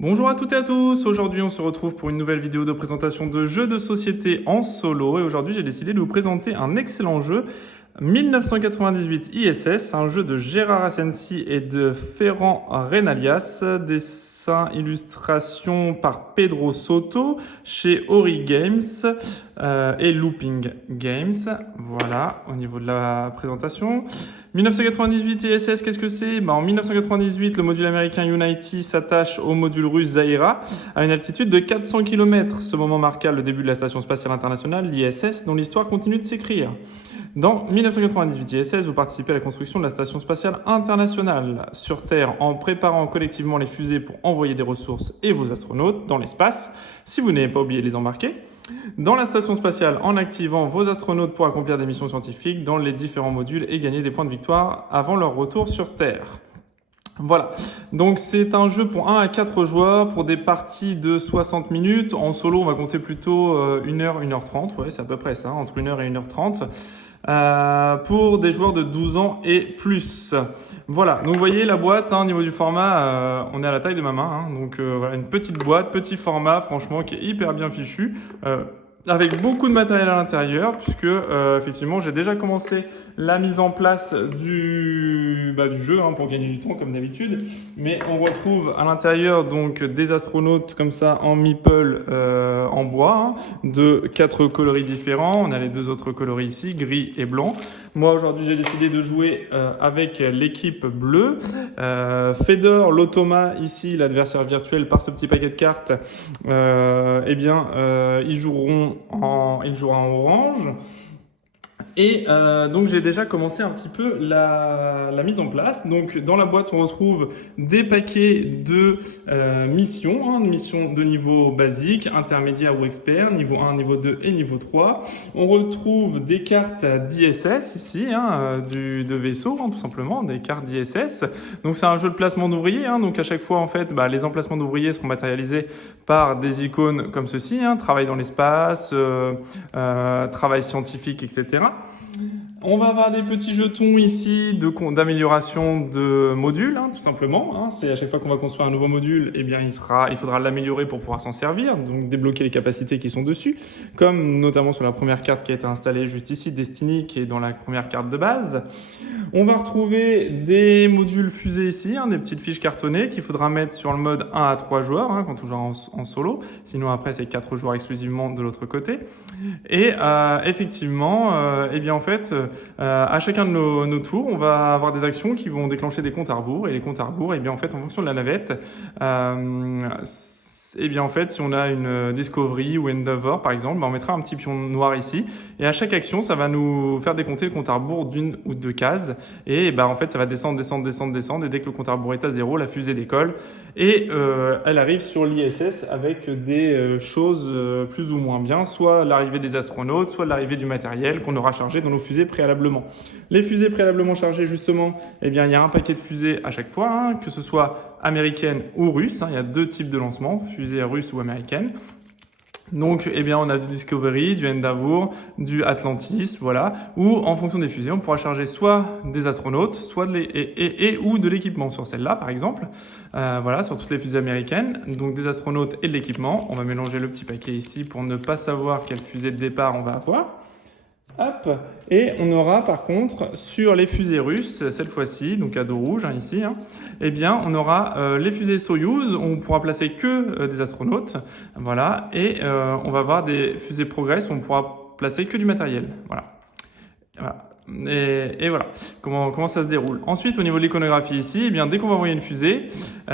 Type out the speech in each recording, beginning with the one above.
Bonjour à toutes et à tous, aujourd'hui on se retrouve pour une nouvelle vidéo de présentation de jeux de société en solo et aujourd'hui j'ai décidé de vous présenter un excellent jeu 1998 ISS, un jeu de Gérard Asensi et de Ferran Renalias, dessin illustration par Pedro Soto chez Ori Games et Looping Games. Voilà au niveau de la présentation. 1998 ISS, qu'est-ce que c'est? En 1998, le module américain Unity s'attache au module russe Zaira à une altitude de 400 km. Ce moment marqua le début de la Station spatiale internationale, l'ISS, dont l'histoire continue de s'écrire. Dans 1998 ISS, vous participez à la construction de la Station spatiale internationale sur Terre en préparant collectivement les fusées pour envoyer des ressources et vos astronautes dans l'espace, si vous n'avez pas oublié de les embarquer. Dans la station spatiale, en activant vos astronautes pour accomplir des missions scientifiques dans les différents modules et gagner des points de victoire avant leur retour sur Terre. Voilà, donc c'est un jeu pour 1 à 4 joueurs, pour des parties de 60 minutes. En solo, on va compter plutôt 1h, 1h30, ouais, c'est à peu près ça, entre 1h et 1h30. Pour des joueurs de 12 ans et plus. Voilà, donc vous voyez la boîte, au niveau du format, on est à la taille de ma main, donc voilà, une petite boîte, petit format, franchement, qui est hyper bien fichu, avec beaucoup de matériel à l'intérieur, puisque effectivement j'ai déjà commencé la mise en place du jeu pour gagner du temps comme d'habitude, mais on retrouve à l'intérieur donc des astronautes comme ça en meeple en bois, de 4 coloris différents. On a les deux autres coloris ici, gris et blanc. Moi aujourd'hui j'ai décidé de jouer avec l'équipe bleue. Fedor, l'automa ici, l'adversaire virtuel par ce petit paquet de cartes, ils joueront en orange. Et donc j'ai déjà commencé un petit peu la mise en place. Donc dans la boîte on retrouve des paquets de missions, missions de niveau basique, intermédiaire ou expert, niveau 1, niveau 2 et niveau 3. On retrouve des cartes d'ISS ici, de vaisseau, tout simplement, des cartes d'ISS. Donc c'est un jeu de placement d'ouvriers, donc à chaque fois en fait les emplacements d'ouvriers seront matérialisés par des icônes comme ceci, travail dans l'espace, travail scientifique, etc. On va avoir des petits jetons ici d'amélioration de modules, tout simplement. C'est à chaque fois qu'on va construire un nouveau module, il faudra l'améliorer pour pouvoir s'en servir, donc débloquer les capacités qui sont dessus, comme notamment sur la première carte qui a été installée juste ici, Destiny, qui est dans la première carte de base. On va retrouver des modules fusées ici, des petites fiches cartonnées qu'il faudra mettre sur le mode 1 à 3 joueurs quand on joue en solo. Sinon après c'est 4 joueurs exclusivement de l'autre côté. Et effectivement, à chacun de nos tours, on va avoir des actions qui vont déclencher des comptes à rebours. Et les comptes à rebours, en fonction de la navette, si on a une Discovery ou Endeavour, par exemple, on mettra un petit pion noir ici. Et à chaque action, ça va nous faire décompter le compte à rebours d'une ou deux cases. Et ça va descendre. Et dès que le compte à rebours est à 0, la fusée décolle. Et elle arrive sur l'ISS avec des choses plus ou moins bien, soit l'arrivée des astronautes, soit l'arrivée du matériel qu'on aura chargé dans nos fusées préalablement. Les fusées préalablement chargées, justement, il y a un paquet de fusées à chaque fois, que ce soit américaine ou russe. Il y a deux types de lancement, fusée russe ou américaine. Donc, on a du Discovery, du Endeavour, du Atlantis, voilà. Ou, en fonction des fusées, on pourra charger soit des astronautes, soit ou de l'équipement sur celle-là, par exemple. Sur toutes les fusées américaines. Donc, des astronautes et de l'équipement. On va mélanger le petit paquet ici pour ne pas savoir quelle fusée de départ on va avoir. Hop. Et on aura par contre sur les fusées russes, cette fois-ci, donc à dos rouge ici, on aura les fusées Soyouz, on pourra placer que des astronautes, voilà, et on va avoir des fusées Progress où on pourra placer que du matériel, voilà. Et voilà comment ça se déroule. Ensuite, au niveau de l'iconographie ici, dès qu'on va envoyer une fusée, on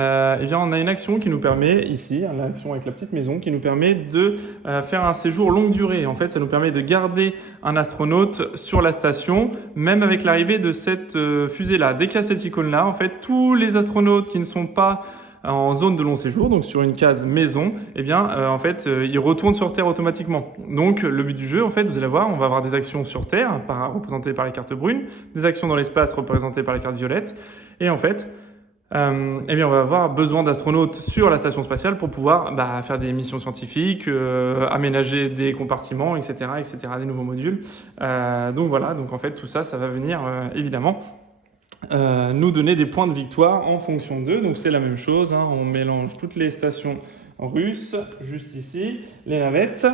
a une action qui nous permet ici, l'action avec la petite maison, qui nous permet de faire un séjour longue durée. En fait, ça nous permet de garder un astronaute sur la station, même avec l'arrivée de cette fusée-là. Dès qu'il y a cette icône-là, en fait, tous les astronautes qui ne sont pas en zone de long séjour, donc sur une case maison, ils retournent sur Terre automatiquement. Donc le but du jeu, vous allez voir, on va avoir des actions sur Terre, représentées par les cartes brunes, des actions dans l'espace représentées par les cartes violettes, et on va avoir besoin d'astronautes sur la station spatiale pour pouvoir faire des missions scientifiques, aménager des compartiments, etc., des nouveaux modules. Donc en fait, tout ça, ça va venir évidemment nous donner des points de victoire en fonction d'eux. Donc c'est la même chose, hein, on mélange toutes les stations russes, juste ici, les navettes.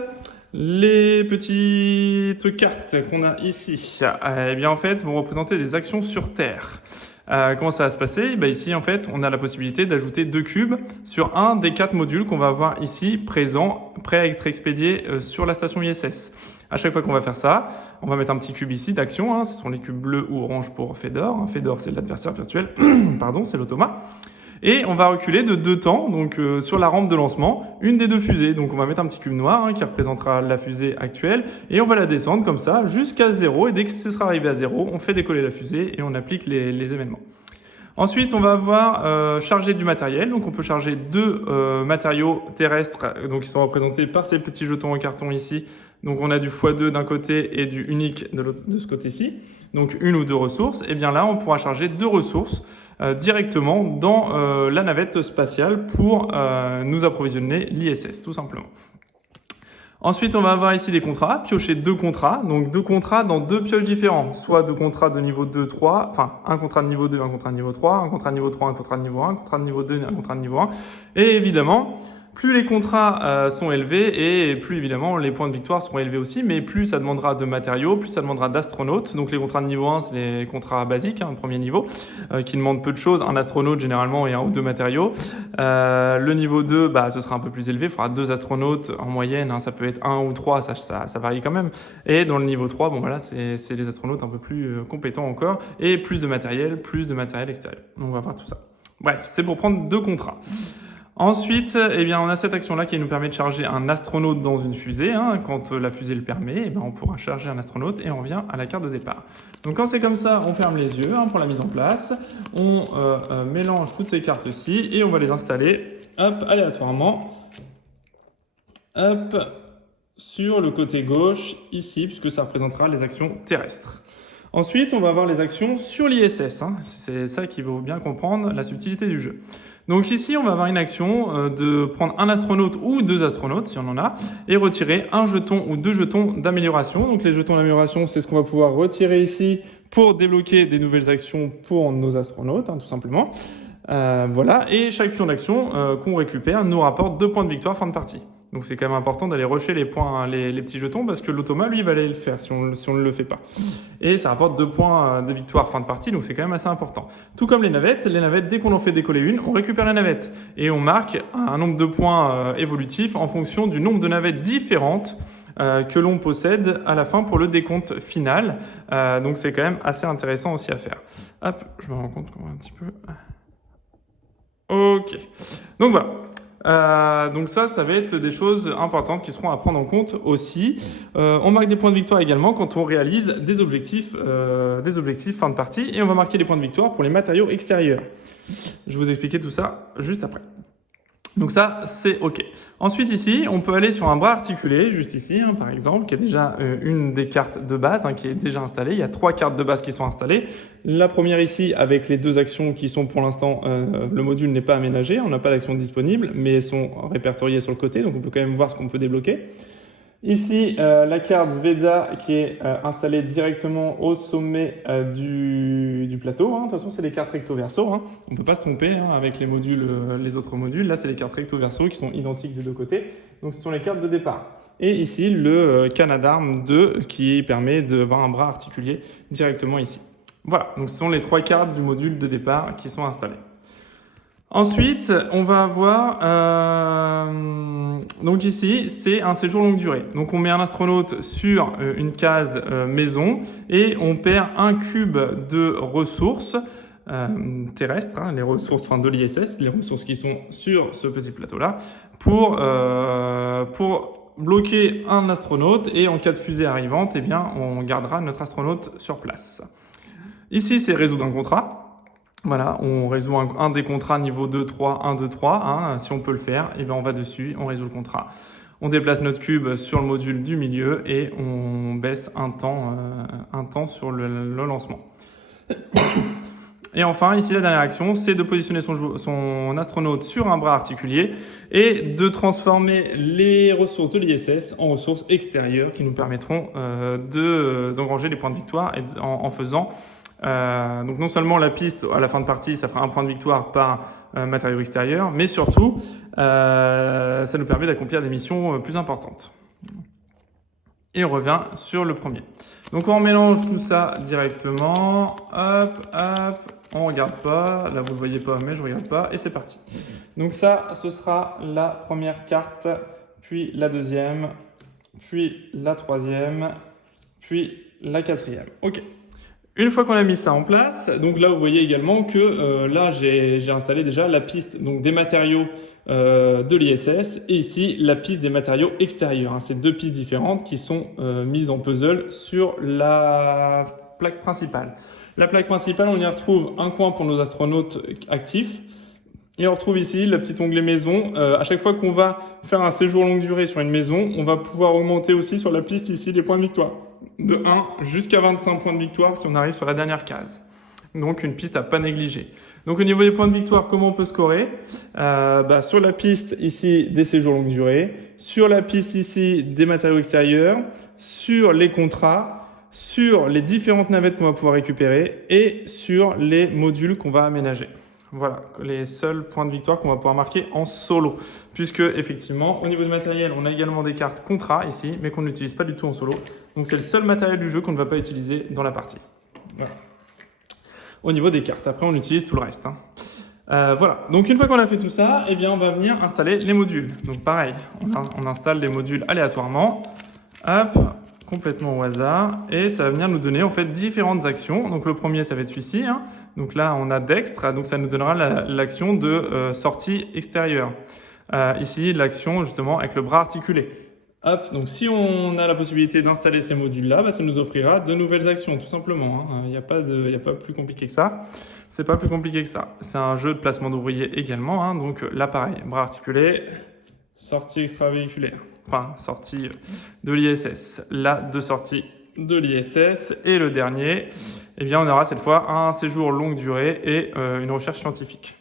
Les petites cartes qu'on a ici, eh bien en fait, vont représenter des actions sur Terre. Comment ça va se passer? Ici, en fait, on a la possibilité d'ajouter 2 cubes sur un des 4 modules qu'on va avoir ici, présents, prêts à être expédiés sur la station ISS. À chaque fois qu'on va faire ça, on va mettre un petit cube ici d'action. Hein, ce sont les cubes bleus ou orange pour Fedor. Fedor, c'est l'adversaire virtuel. Pardon, c'est l'automa. Et on va reculer de 2 temps, donc sur la rampe de lancement, une des 2 fusées. Donc on va mettre un petit cube noir qui représentera la fusée actuelle et on va la descendre comme ça jusqu'à 0. Et dès que ce sera arrivé à 0, on fait décoller la fusée et on applique les événements. Ensuite, on va avoir chargé du matériel. Donc on peut charger 2 matériaux terrestres donc qui sont représentés par ces petits jetons en carton ici. Donc on a du x2 d'un côté et du unique de ce côté-ci. Donc 1 ou 2 ressources. Et bien là, on pourra charger 2 ressources directement dans la navette spatiale pour nous approvisionner l'ISS, tout simplement. Ensuite, on va avoir ici des contrats, piocher 2 contrats, donc 2 contrats dans 2 pioches différents, soit 2 contrats de niveau 2, 3, enfin un contrat de niveau 2, un contrat de niveau 3, un contrat de niveau 3, un contrat de niveau 1, un contrat de niveau 2, un contrat de niveau 1, et évidemment, plus les contrats sont élevés et plus évidemment les points de victoire seront élevés aussi, mais plus ça demandera de matériaux, plus ça demandera d'astronautes. Donc les contrats de niveau 1, c'est les contrats basiques, premier niveau, qui demandent peu de choses, un astronaute généralement et 1 ou 2 matériaux. Le niveau 2, ce sera un peu plus élevé, il faudra 2 astronautes en moyenne, ça peut être 1 ou 3, ça varie quand même. Et dans le niveau 3, c'est les astronautes un peu plus compétents encore, et plus de matériel extérieur. Donc on va voir tout ça. Bref, c'est pour prendre 2 contrats. Ensuite, on a cette action-là qui nous permet de charger un astronaute dans une fusée. Quand la fusée le permet, on pourra charger un astronaute et on revient à la carte de départ. Donc quand c'est comme ça, on ferme les yeux pour la mise en place. On mélange toutes ces cartes-ci et on va les installer aléatoirement sur le côté gauche ici, puisque ça représentera les actions terrestres. Ensuite, on va avoir les actions sur l'ISS. C'est ça qu'il faut bien comprendre, la subtilité du jeu. Donc ici, on va avoir une action de prendre un astronaute ou 2 astronautes, si on en a, et retirer un jeton ou 2 jetons d'amélioration. Donc les jetons d'amélioration, c'est ce qu'on va pouvoir retirer ici pour débloquer des nouvelles actions pour nos astronautes, tout simplement. Voilà, et chaque pion d'action qu'on récupère nous rapporte 2 points de victoire fin de partie. Donc c'est quand même important d'aller rusher les points, les petits jetons, parce que l'automa, lui, va aller le faire si on ne le fait pas. Et ça rapporte 2 points de victoire fin de partie, donc c'est quand même assez important. Tout comme les navettes, dès qu'on en fait décoller une, on récupère la navette. Et on marque un nombre de points évolutifs en fonction du nombre de navettes différentes que l'on possède à la fin pour le décompte final. Donc c'est quand même assez intéressant aussi à faire. Hop, je me rends compte qu'on va un petit peu... Ok, donc voilà. Donc ça va être des choses importantes qui seront à prendre en compte aussi. On marque des points de victoire également quand on réalise des objectifs fin de partie, et on va marquer des points de victoire pour les matériaux extérieurs. Je vais vous expliquer tout ça juste après. Donc ça, c'est OK. Ensuite ici, on peut aller sur un bras articulé, juste ici, par exemple, qui est déjà une des cartes de base qui est déjà installée. Il y a 3 cartes de base qui sont installées. La première ici, avec les 2 actions qui sont pour l'instant, le module n'est pas aménagé, on n'a pas d'actions disponibles, mais elles sont répertoriées sur le côté, donc on peut quand même voir ce qu'on peut débloquer. Ici, la carte Zvezda qui est installée directement au sommet du plateau. De toute façon, c'est les cartes recto-verso. On ne peut pas se tromper avec les modules, les autres modules. Là, c'est les cartes recto-verso qui sont identiques des 2 côtés. Donc, ce sont les cartes de départ. Et ici, le Canadarm 2 qui permet d'avoir un bras articulé directement ici. Voilà, donc ce sont les 3 cartes du module de départ qui sont installées. Ensuite, on va avoir, donc ici, c'est un séjour longue durée. Donc on met un astronaute sur une case maison et on perd un cube de ressources terrestres, les ressources de l'ISS, les ressources qui sont sur ce petit plateau-là, pour bloquer un astronaute, et en cas de fusée arrivante, on gardera notre astronaute sur place. Ici, c'est résoudre un contrat. Voilà, on résout un des contrats niveau 2, 3, 1, 2, 3. Si on peut le faire, on va dessus, on résout le contrat. On déplace notre cube sur le module du milieu et on baisse un temps sur le lancement. Et enfin, ici, la dernière action, c'est de positionner son astronaute sur un bras articulé et de transformer les ressources de l'ISS en ressources extérieures qui nous permettront d'engranger les points de victoire en faisant Donc non seulement la piste à la fin de partie, ça fera un point de victoire par matériau extérieur, mais surtout ça nous permet d'accomplir des missions plus importantes. Et on revient sur le premier. Donc on mélange tout ça directement, hop, hop, on regarde pas, là vous ne voyez pas mais je regarde pas, et c'est parti. Donc ça, ce sera la première carte, puis la deuxième, puis la troisième, puis la quatrième. Ok. Une fois qu'on a mis ça en place, donc là vous voyez également que là j'ai installé déjà la piste donc des matériaux de l'ISS et ici la piste des matériaux extérieurs. C'est deux pistes différentes qui sont mises en puzzle sur la plaque principale. La plaque principale, on y retrouve un coin pour nos astronautes actifs. Et on retrouve ici le petit onglet maison. À chaque fois qu'on va faire un séjour longue durée sur une maison, on va pouvoir augmenter aussi sur la piste ici les points de victoire. De 1 jusqu'à 25 points de victoire si on arrive sur la dernière case. Donc une piste à pas négliger. Donc au niveau des points de victoire, comment on peut scorer sur la piste ici des séjours longue durée, sur la piste ici des matériaux extérieurs, sur les contrats, sur les différentes navettes qu'on va pouvoir récupérer et sur les modules qu'on va aménager. Voilà, les seuls points de victoire qu'on va pouvoir marquer en solo. Puisque, effectivement, au niveau du matériel, on a également des cartes contrat ici, mais qu'on n'utilise pas du tout en solo. Donc, c'est le seul matériel du jeu qu'on ne va pas utiliser dans la partie. Voilà. Au niveau des cartes, après, on utilise tout le reste. Voilà, donc une fois qu'on a fait tout ça, eh bien, on va venir installer les modules. Donc, pareil, on installe les modules aléatoirement. Hop, complètement au hasard, et ça va venir nous donner en fait différentes actions. Donc le premier, ça va être celui-ci. Donc là, on a dextre, donc ça nous donnera l'action de sortie extérieure. Ici, l'action justement avec le bras articulé. Hop, donc si on a la possibilité d'installer ces modules-là, ça nous offrira de nouvelles actions, tout simplement. Il n'y a pas plus compliqué que ça. C'est pas plus compliqué que ça. C'est un jeu de placement d'ouvriers également. Donc là, pareil, bras articulé, sortie extravéhiculaire. Enfin, sortie de l'ISS, là, deux sorties de l'ISS, et le dernier, eh bien, on aura cette fois un séjour longue durée et une recherche scientifique.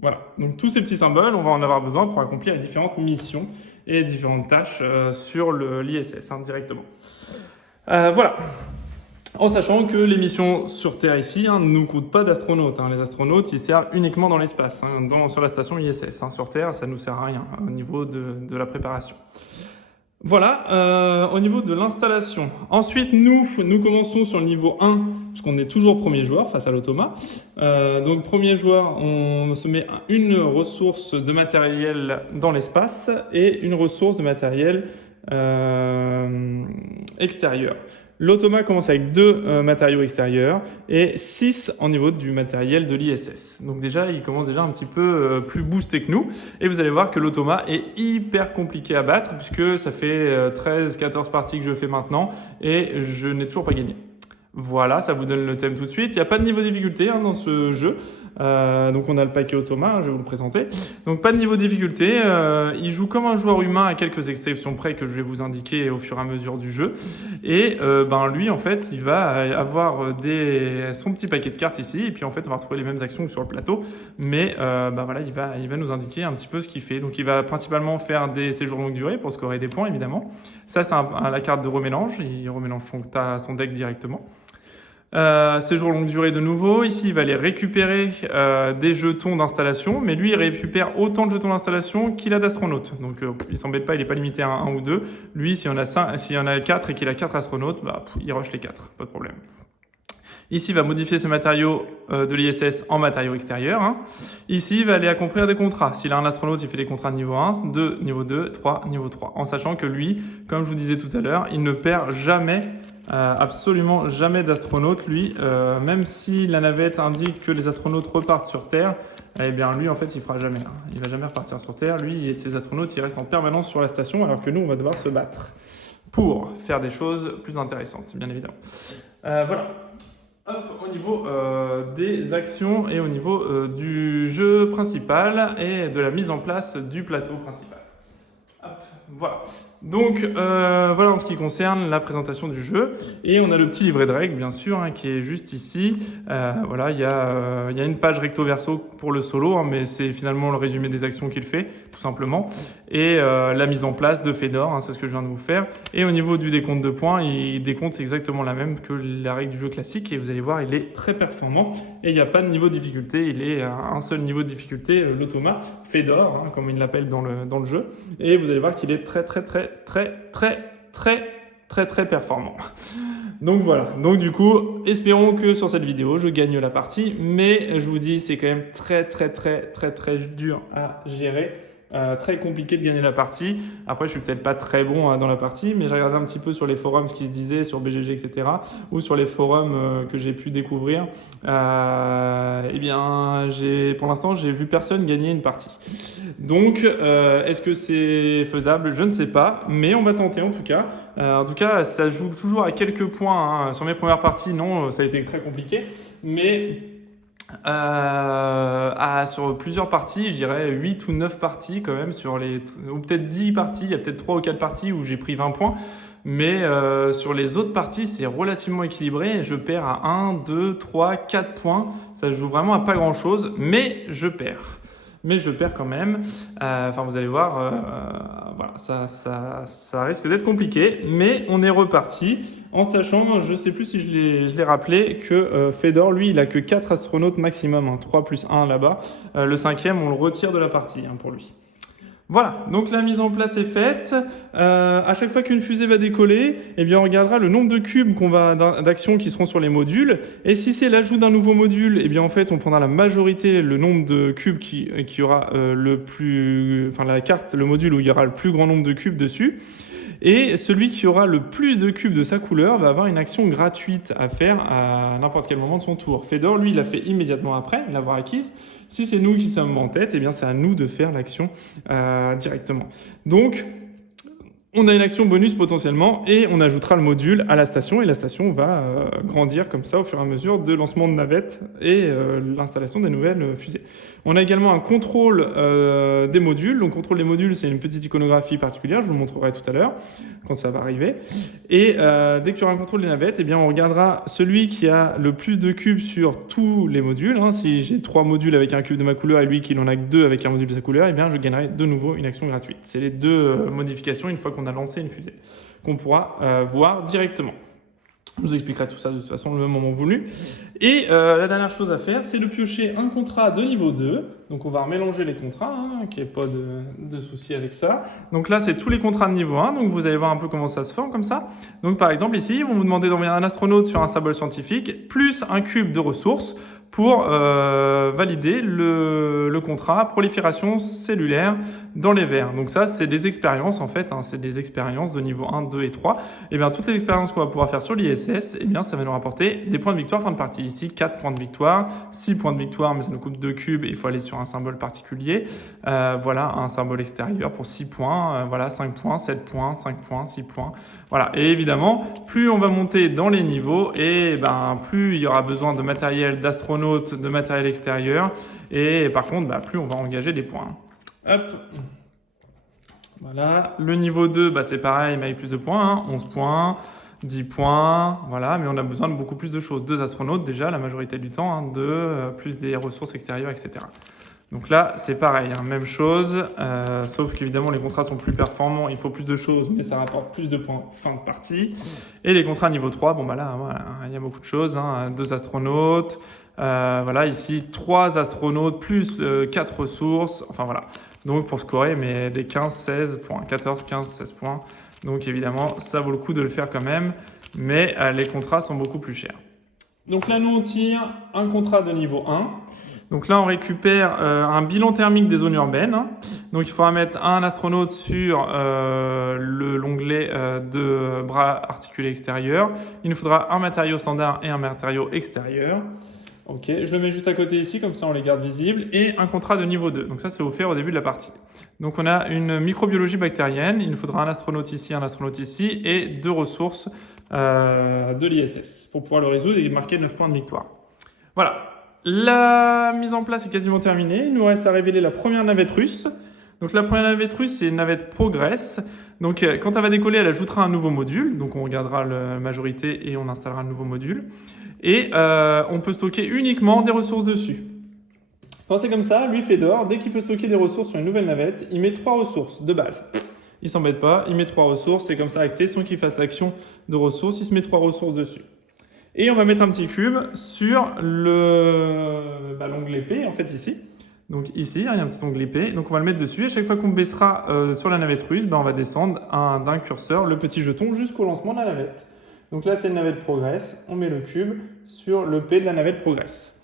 Voilà, donc tous ces petits symboles, on va en avoir besoin pour accomplir les différentes missions et les différentes tâches sur l'ISS directement. Voilà. En sachant que les missions sur Terre ici ne nous coûtent pas d'astronautes. Les astronautes, ils servent uniquement dans l'espace, sur la station ISS. Sur Terre, ça ne nous sert à rien au niveau de la préparation. Voilà, au niveau de l'installation. Ensuite, nous commençons sur le niveau 1, puisqu'on est toujours premier joueur face à l'Automa. Donc, premier joueur, on se met une ressource de matériel dans l'espace et une ressource de matériel extérieur. L'Automa commence avec 2 matériaux extérieurs et 6 au niveau du matériel de l'ISS. Donc déjà, il commence déjà un petit peu plus boosté que nous. Et vous allez voir que l'Automa est hyper compliqué à battre puisque ça fait 13-14 parties que je fais maintenant et je n'ai toujours pas gagné. Voilà, ça vous donne le thème tout de suite. Il n'y a pas de niveau de difficulté dans ce jeu. Donc on a le paquet Automa, je vais vous le présenter. Donc pas de niveau de difficulté. Il joue comme un joueur humain à quelques exceptions près que je vais vous indiquer au fur et à mesure du jeu. Et lui en fait, il va avoir son petit paquet de cartes ici. Et puis en fait, on va retrouver les mêmes actions que sur le plateau. Mais voilà, il va nous indiquer un petit peu ce qu'il fait. Donc il va principalement faire des séjours longue durée pour scorer des points évidemment. Ça c'est la carte de remélange. Il remélange son deck directement. Séjour longue durée de nouveau. Ici, il va aller récupérer des jetons d'installation, mais lui, il récupère autant de jetons d'installation qu'il a d'astronautes. Donc, il s'embête pas, il n'est pas limité à 1 ou 2. Lui, s'il y en a 4 et qu'il a 4 astronautes, il rush les 4, pas de problème. Ici, il va modifier ses matériaux de l'ISS en matériaux extérieurs. Ici, il va aller accomplir des contrats. S'il a un astronaute, il fait des contrats de niveau 1, 2, niveau 2, 3, niveau 3. En sachant que lui, comme je vous disais tout à l'heure, il ne perd jamais absolument jamais d'astronautes, lui, même si la navette indique que les astronautes repartent sur Terre, eh bien lui en fait il fera jamais, il va jamais repartir sur Terre, lui et ses astronautes ils restent en permanence sur la station alors que nous on va devoir se battre pour faire des choses plus intéressantes, bien évidemment. Voilà. Hop, au niveau des actions et au niveau du jeu principal et de la mise en place du plateau principal. Hop, voilà. Donc voilà en ce qui concerne la présentation du jeu. Et on a le petit livret de règles, bien sûr, hein, qui est juste ici. Voilà, il y a une page recto verso pour le solo, hein, mais c'est finalement le résumé des actions qu'il fait, tout simplement. Et la mise en place de Fedor, hein, c'est ce que je viens de vous faire. Et au niveau du décompte de points, il décompte exactement la même que la règle du jeu classique. Et vous allez voir, il est très performant. Et il n'y a pas de niveau de difficulté, il est à un seul niveau de difficulté, l'automa, Fedor, hein, comme il l'appelle dans le jeu. Et vous allez voir qu'il est très performant. Donc voilà, donc du coup, espérons que sur cette vidéo, je gagne la partie, mais je vous dis, c'est quand même très dur à gérer. Très compliqué de gagner la partie. Après, je suis peut-être pas très bon dans la partie, mais j'ai regardé un petit peu sur les forums ce qui se disait sur BGG, etc., ou sur les forums que j'ai pu découvrir. Eh bien, pour l'instant, j'ai vu personne gagner une partie. Donc, est-ce que c'est faisable? Je ne sais pas, mais on va tenter en tout cas. En tout cas, ça joue toujours à quelques points, hein. Sur mes premières parties, non, ça a été très compliqué, mais sur plusieurs parties, je dirais 8 ou 9 parties quand même, ou peut-être 10 parties, il y a peut-être 3 ou 4 parties où j'ai pris 20 points, mais sur les autres parties, c'est relativement équilibré, je perds à 1, 2, 3, 4 points, ça joue vraiment à pas grand-chose, mais je perds. Mais je perds quand même. Enfin, vous allez voir, voilà, ça risque d'être compliqué, mais on est reparti en sachant, je ne sais plus si je l'ai rappelé, que Fedor, lui, il a que 4 astronautes maximum, hein, 3 plus 1 là-bas. Le cinquième, on le retire de la partie, hein, pour lui. Voilà, donc la mise en place est faite. À chaque fois qu'une fusée va décoller, eh bien on regardera le nombre de cubes d'actions qui seront sur les modules. Et si c'est l'ajout d'un nouveau module, eh bien en fait on prendra la majorité, le nombre de cubes qui aura la carte, le module où il y aura le plus grand nombre de cubes dessus. Et celui qui aura le plus de cubes de sa couleur va avoir une action gratuite à faire à n'importe quel moment de son tour. Fedor, lui, il l'a fait immédiatement après l'avoir acquise. Si c'est nous qui sommes en tête, eh bien c'est à nous de faire l'action directement. Donc, on a une action bonus potentiellement et on ajoutera le module à la station et la station va grandir comme ça au fur et à mesure de lancement de navettes et l'installation des nouvelles fusées. On a également un contrôle des modules. Donc contrôle des modules, c'est une petite iconographie particulière, je vous le montrerai tout à l'heure quand ça va arriver. Et dès qu'il y aura un contrôle des navettes, eh bien, on regardera celui qui a le plus de cubes sur tous les modules. Hein. Si j'ai 3 modules avec un cube de ma couleur et lui qui n'en a que 2 avec un module de sa couleur, eh bien, je gagnerai de nouveau une action gratuite. C'est les deux modifications une fois qu'on a lancé une fusée, qu'on pourra voir directement. Je vous expliquerai tout ça de toute façon le moment voulu. Et la dernière chose à faire, c'est de piocher un contrat de niveau 2. Donc on va remélanger les contrats, hein, qu'il n'y ait pas de souci avec ça. Donc là, c'est tous les contrats de niveau 1. Donc vous allez voir un peu comment ça se forme comme ça. Donc par exemple ici, ils vont vous demander d'envoyer un astronaute sur un symbole scientifique, plus un cube de ressources pour valider le contrat prolifération cellulaire dans les vers. Donc ça, c'est des expériences en fait, hein, c'est des expériences de niveau 1, 2 et 3. Et bien toutes les expériences qu'on va pouvoir faire sur l'ISS, eh bien ça va nous rapporter des points de victoire fin de partie. Ici, 4 points de victoire, 6 points de victoire, mais ça nous coûte 2 cubes et il faut aller sur un symbole particulier. Voilà, un symbole extérieur pour 6 points, voilà, 5 points, 7 points, 5 points, 6 points. Voilà, et évidemment, plus on va monter dans les niveaux, et plus il y aura besoin de matériel d'astronautes, de matériel extérieur, et par contre, plus on va engager des points. Hop. Voilà, le niveau 2, c'est pareil, mais avec plus de points, hein, 11 points, 10 points, voilà, mais on a besoin de beaucoup plus de choses. 2 astronautes déjà, la majorité du temps, hein, 2, plus des ressources extérieures, etc. Donc là, c'est pareil, hein, même chose, sauf qu'évidemment, les contrats sont plus performants, il faut plus de choses, mais ça rapporte plus de points fin de partie. Et les contrats niveau 3, là, voilà, il y a beaucoup de choses, hein, 2 astronautes, voilà, ici, 3 astronautes plus 4 ressources, enfin voilà. Donc pour scorer, mais des 15, 16 points, 14, 15, 16 points. Donc évidemment, ça vaut le coup de le faire quand même, mais les contrats sont beaucoup plus chers. Donc là, nous, on tire un contrat de niveau 1. Donc là, on récupère un bilan thermique des zones urbaines. Donc il faudra mettre un astronaute sur l'onglet de bras articulés extérieurs. Il nous faudra un matériau standard et un matériau extérieur. Ok, je le mets juste à côté ici, comme ça on les garde visibles. Et un contrat de niveau 2. Donc ça, c'est offert au début de la partie. Donc on a une microbiologie bactérienne. Il nous faudra un astronaute ici et 2 ressources de l'ISS pour pouvoir le résoudre et marquer 9 points de victoire. Voilà. La mise en place est quasiment terminée. Il nous reste à révéler la première navette russe. Donc la première navette russe, c'est une navette Progress. Donc quand elle va décoller, elle ajoutera un nouveau module. Donc on regardera la majorité et on installera un nouveau module. Et on peut stocker uniquement des ressources dessus. Quand c'est comme ça, lui Fedor, dès qu'il peut stocker des ressources sur une nouvelle navette, il met 3 ressources de base. Il s'embête pas, il met 3 ressources, c'est comme ça acté, sans qu'il fasse l'action de ressources, il se met 3 ressources dessus. Et on va mettre un petit cube sur l'onglet P, en fait ici. Donc ici, il y a un petit onglet P, donc on va le mettre dessus. Et chaque fois qu'on baissera sur la navette russe, on va descendre d'un curseur le petit jeton jusqu'au lancement de la navette. Donc là, c'est une navette Progress, on met le cube sur le P de la navette Progress.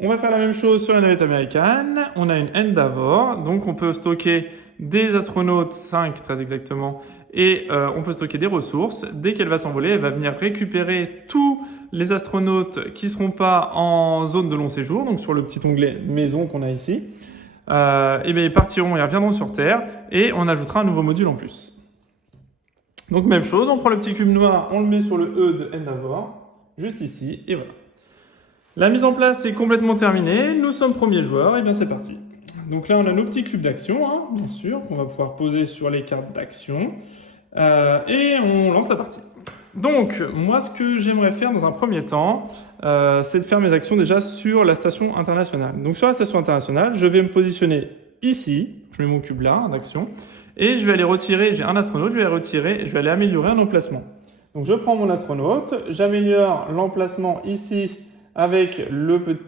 On va faire la même chose sur la navette américaine. On a une Endeavour, donc on peut stocker des astronautes, 5 très exactement, et on peut stocker des ressources. Dès qu'elle va s'envoler, elle va venir récupérer tous les astronautes qui ne seront pas en zone de long séjour, donc sur le petit onglet maison qu'on a ici. Et bien ils partiront et reviendront sur Terre, et on ajoutera un nouveau module en plus. Donc même chose, on prend le petit cube noir, on le met sur le E de Endeavour, juste ici, et voilà. La mise en place est complètement terminée, nous sommes premiers joueurs, et bien c'est parti. Donc là on a nos petits cubes d'action, hein, bien sûr, qu'on va pouvoir poser sur les cartes d'action, et on lance la partie. Donc moi ce que j'aimerais faire dans un premier temps, c'est de faire mes actions déjà sur la station internationale. Donc sur la station internationale, je vais me positionner ici, je mets mon cube là, d'action, et je vais aller retirer, j'ai un astronaute, je vais aller retirer, je vais aller améliorer un emplacement. Donc je prends mon astronaute, j'améliore l'emplacement ici, avec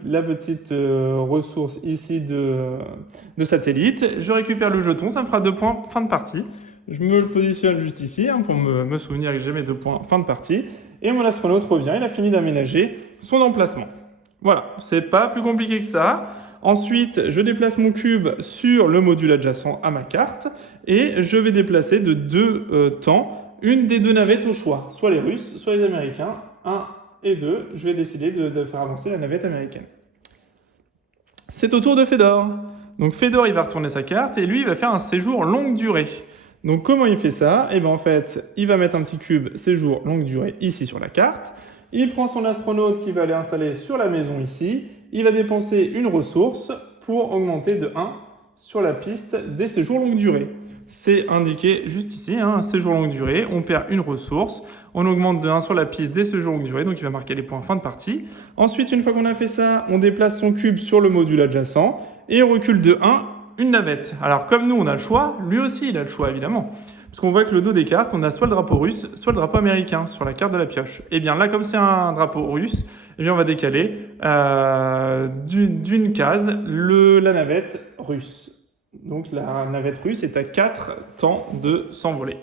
la petite ressource ici de satellite. Je récupère le jeton, ça me fera 2 points fin de partie. Je me le positionne juste ici hein, pour me souvenir que j'ai mes 2 points fin de partie. Et mon astronaute revient, il a fini d'aménager son emplacement. Voilà, c'est pas plus compliqué que ça. Ensuite, je déplace mon cube sur le module adjacent à ma carte et je vais déplacer de 2 temps une des 2 navettes au choix, soit les Russes, soit les Américains. 1 et 2, je vais décider de faire avancer la navette américaine. C'est au tour de Fedor. Donc Fedor, il va retourner sa carte et lui, il va faire un séjour longue durée. Donc comment il fait ça? Eh bien en fait, il va mettre un petit cube séjour longue durée ici sur la carte. Il prend son astronaute qui va aller installer sur la maison ici. Il va dépenser une ressource pour augmenter de 1 sur la piste des séjours longue durée. C'est indiqué juste ici, hein, séjour longue durée, on perd une ressource, on augmente de 1 sur la piste des séjours longue durée, donc il va marquer les points fin de partie. Ensuite, une fois qu'on a fait ça, on déplace son cube sur le module adjacent et on recule de 1 une navette. Alors comme nous on a le choix, lui aussi il a le choix évidemment. Parce qu'on voit que le dos des cartes, on a soit le drapeau russe, soit le drapeau américain sur la carte de la pioche. Et bien là, comme c'est un drapeau russe, eh bien on va décaler d'une case la navette russe. Donc la navette russe est à 4 temps de s'envoler.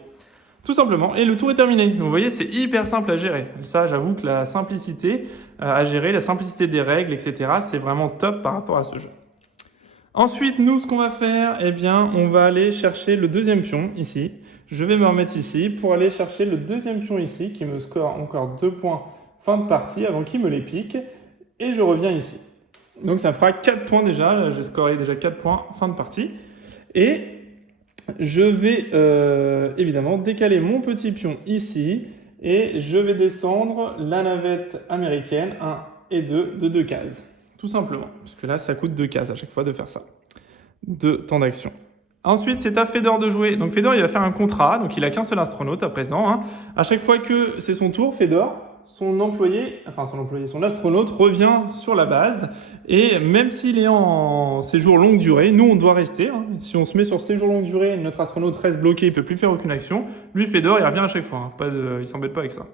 Tout simplement, et le tour est terminé. Donc, vous voyez, c'est hyper simple à gérer. Ça, j'avoue que la simplicité à gérer, la simplicité des règles, etc., c'est vraiment top par rapport à ce jeu. Ensuite, nous, ce qu'on va faire, eh bien, on va aller chercher le deuxième pion ici. Je vais me remettre ici pour aller chercher le deuxième pion ici qui me score encore 2 points fin de partie avant qu'il me les pique. Et je reviens ici. Donc ça fera 4 points déjà. Là, j'ai scoré déjà 4 points fin de partie. Et je vais évidemment décaler mon petit pion ici. Et je vais descendre la navette américaine 1 et 2 de 2 cases. Tout simplement. Parce que là, ça coûte 2 cases à chaque fois de faire ça. 2 temps d'action. Ensuite, c'est à Fedor de jouer. Donc Fedor, il va faire un contrat. Donc il n'a qu'un seul astronaute à présent. Hein. À chaque fois que c'est son tour, Fedor, son astronaute revient sur la base. Et même s'il est en séjour longue durée, nous, on doit rester. Hein. Si on se met sur séjour longue durée, notre astronaute reste bloqué, il ne peut plus faire aucune action. Lui, Fedor, il revient à chaque fois. Hein. Il ne s'embête pas avec ça.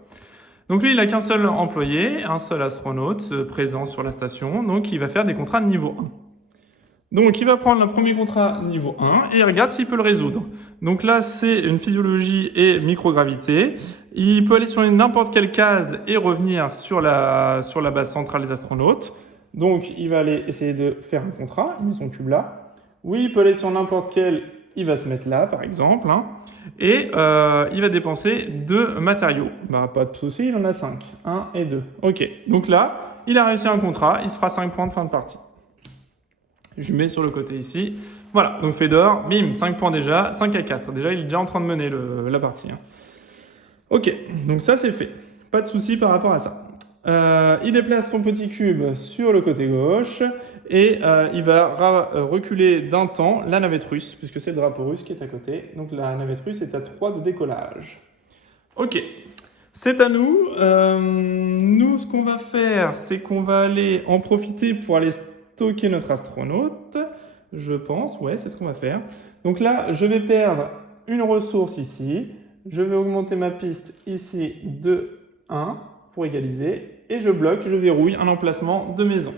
Donc lui, il n'a qu'un seul employé, un seul astronaute présent sur la station. Donc il va faire des contrats de niveau 1. Donc, il va prendre le premier contrat niveau 1 et il regarde s'il peut le résoudre. Donc là, c'est une physiologie et microgravité. Il peut aller sur n'importe quelle case et revenir sur la base centrale des astronautes. Donc, il va aller essayer de faire un contrat. Il met son cube là. Oui, il peut aller sur n'importe quel. Il va se mettre là, par exemple. Hein. Et il va dépenser 2 matériaux. Pas de souci, il en a 5. 1 et 2. OK. Donc là, il a réussi un contrat. Il se fera 5 points de fin de partie. Je mets sur le côté ici. Voilà, donc Fedor, bim, 5 points déjà, 5 à 4. Déjà, il est déjà en train de mener la partie. Hein. Ok, donc ça c'est fait. Pas de souci par rapport à ça. Il déplace son petit cube sur le côté gauche et il va reculer d'un temps la navette russe, puisque c'est le drapeau russe qui est à côté. Donc la navette russe est à 3 de décollage. Ok, c'est à nous. Nous, ce qu'on va faire, c'est qu'on va aller en profiter pour aller stocker notre astronaute. Je pense, ouais, c'est ce qu'on va faire. Donc là, je vais perdre une ressource ici. Je vais augmenter ma piste ici de 1 pour égaliser. Et je bloque, je verrouille un emplacement de maison.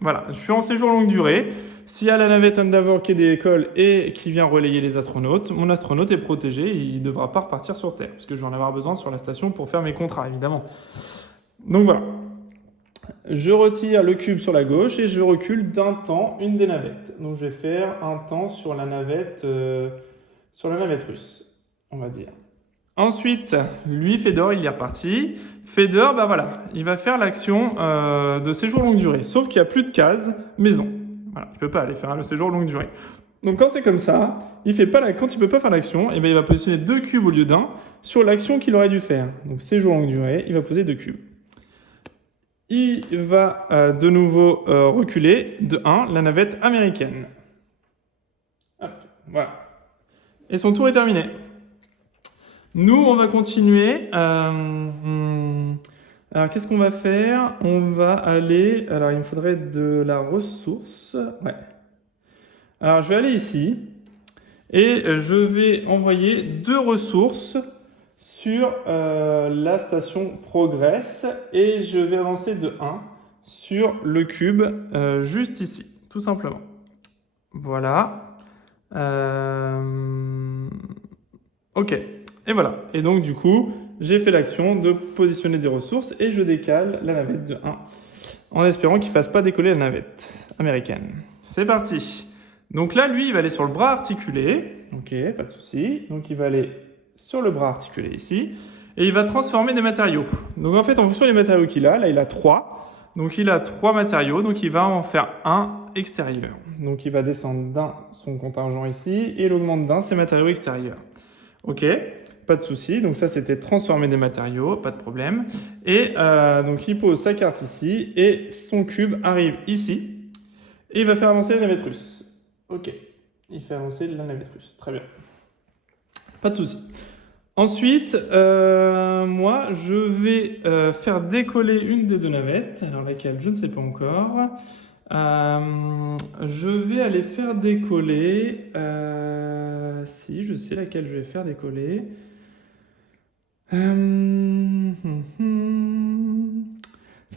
Voilà, je suis en séjour longue durée. S'il y a la navette Endeavour qui décolle et qui vient relayer les astronautes, mon astronaute est protégé et il ne devra pas repartir sur Terre, parce que je vais en avoir besoin sur la station pour faire mes contrats, évidemment. Donc voilà. Je retire le cube sur la gauche et je recule d'un temps une des navettes. Donc je vais faire un temps sur la navette russe, on va dire. Ensuite, lui, Fedor, il est reparti. Fedor, bah voilà, il va faire l'action de séjour longue durée, sauf qu'il n'y a plus de case maison. Voilà, il ne peut pas aller faire le séjour longue durée. Donc quand c'est comme ça, quand il ne peut pas faire l'action, eh bien, il va positionner 2 cubes au lieu d'un sur l'action qu'il aurait dû faire. Donc séjour longue durée, il va poser 2 cubes. Il va de nouveau reculer de 1 la navette américaine. Hop, voilà. Et son tour est terminé. Nous, on va continuer. Alors, qu'est-ce qu'on va faire? On va aller... Alors, il me faudrait de la ressource. Ouais. Alors, je vais aller ici. Et je vais envoyer 2 ressources sur la station Progress. Et je vais avancer de 1 sur le cube juste ici, tout simplement. Voilà. Ok. Et voilà. Et donc, du coup, j'ai fait l'action de positionner des ressources et je décale la navette de 1 en espérant qu'il ne fasse pas décoller la navette américaine. C'est parti. Donc là, lui, il va aller sur le bras articulé. Ok, pas de souci. Donc, il va aller sur le bras articulé ici et il va transformer des matériaux. Donc, en fait, en fonction des matériaux qu'il a, là, il a 3. Donc, il a 3 matériaux. Donc, il va en faire un extérieur. Donc, il va descendre d'un son contingent ici et il augmente d'un ses matériaux extérieurs. Ok, pas de souci. Donc ça, c'était transformer des matériaux, pas de problème. Et donc il pose sa carte ici et son cube arrive ici et il va faire avancer la navette russe. Ok, il fait avancer la navette russe. Très bien. Pas de souci. Ensuite, moi, je vais faire décoller une des 2 navettes. Alors laquelle, je ne sais pas encore. Je vais aller faire décoller... si, je sais laquelle je vais faire décoller. Ça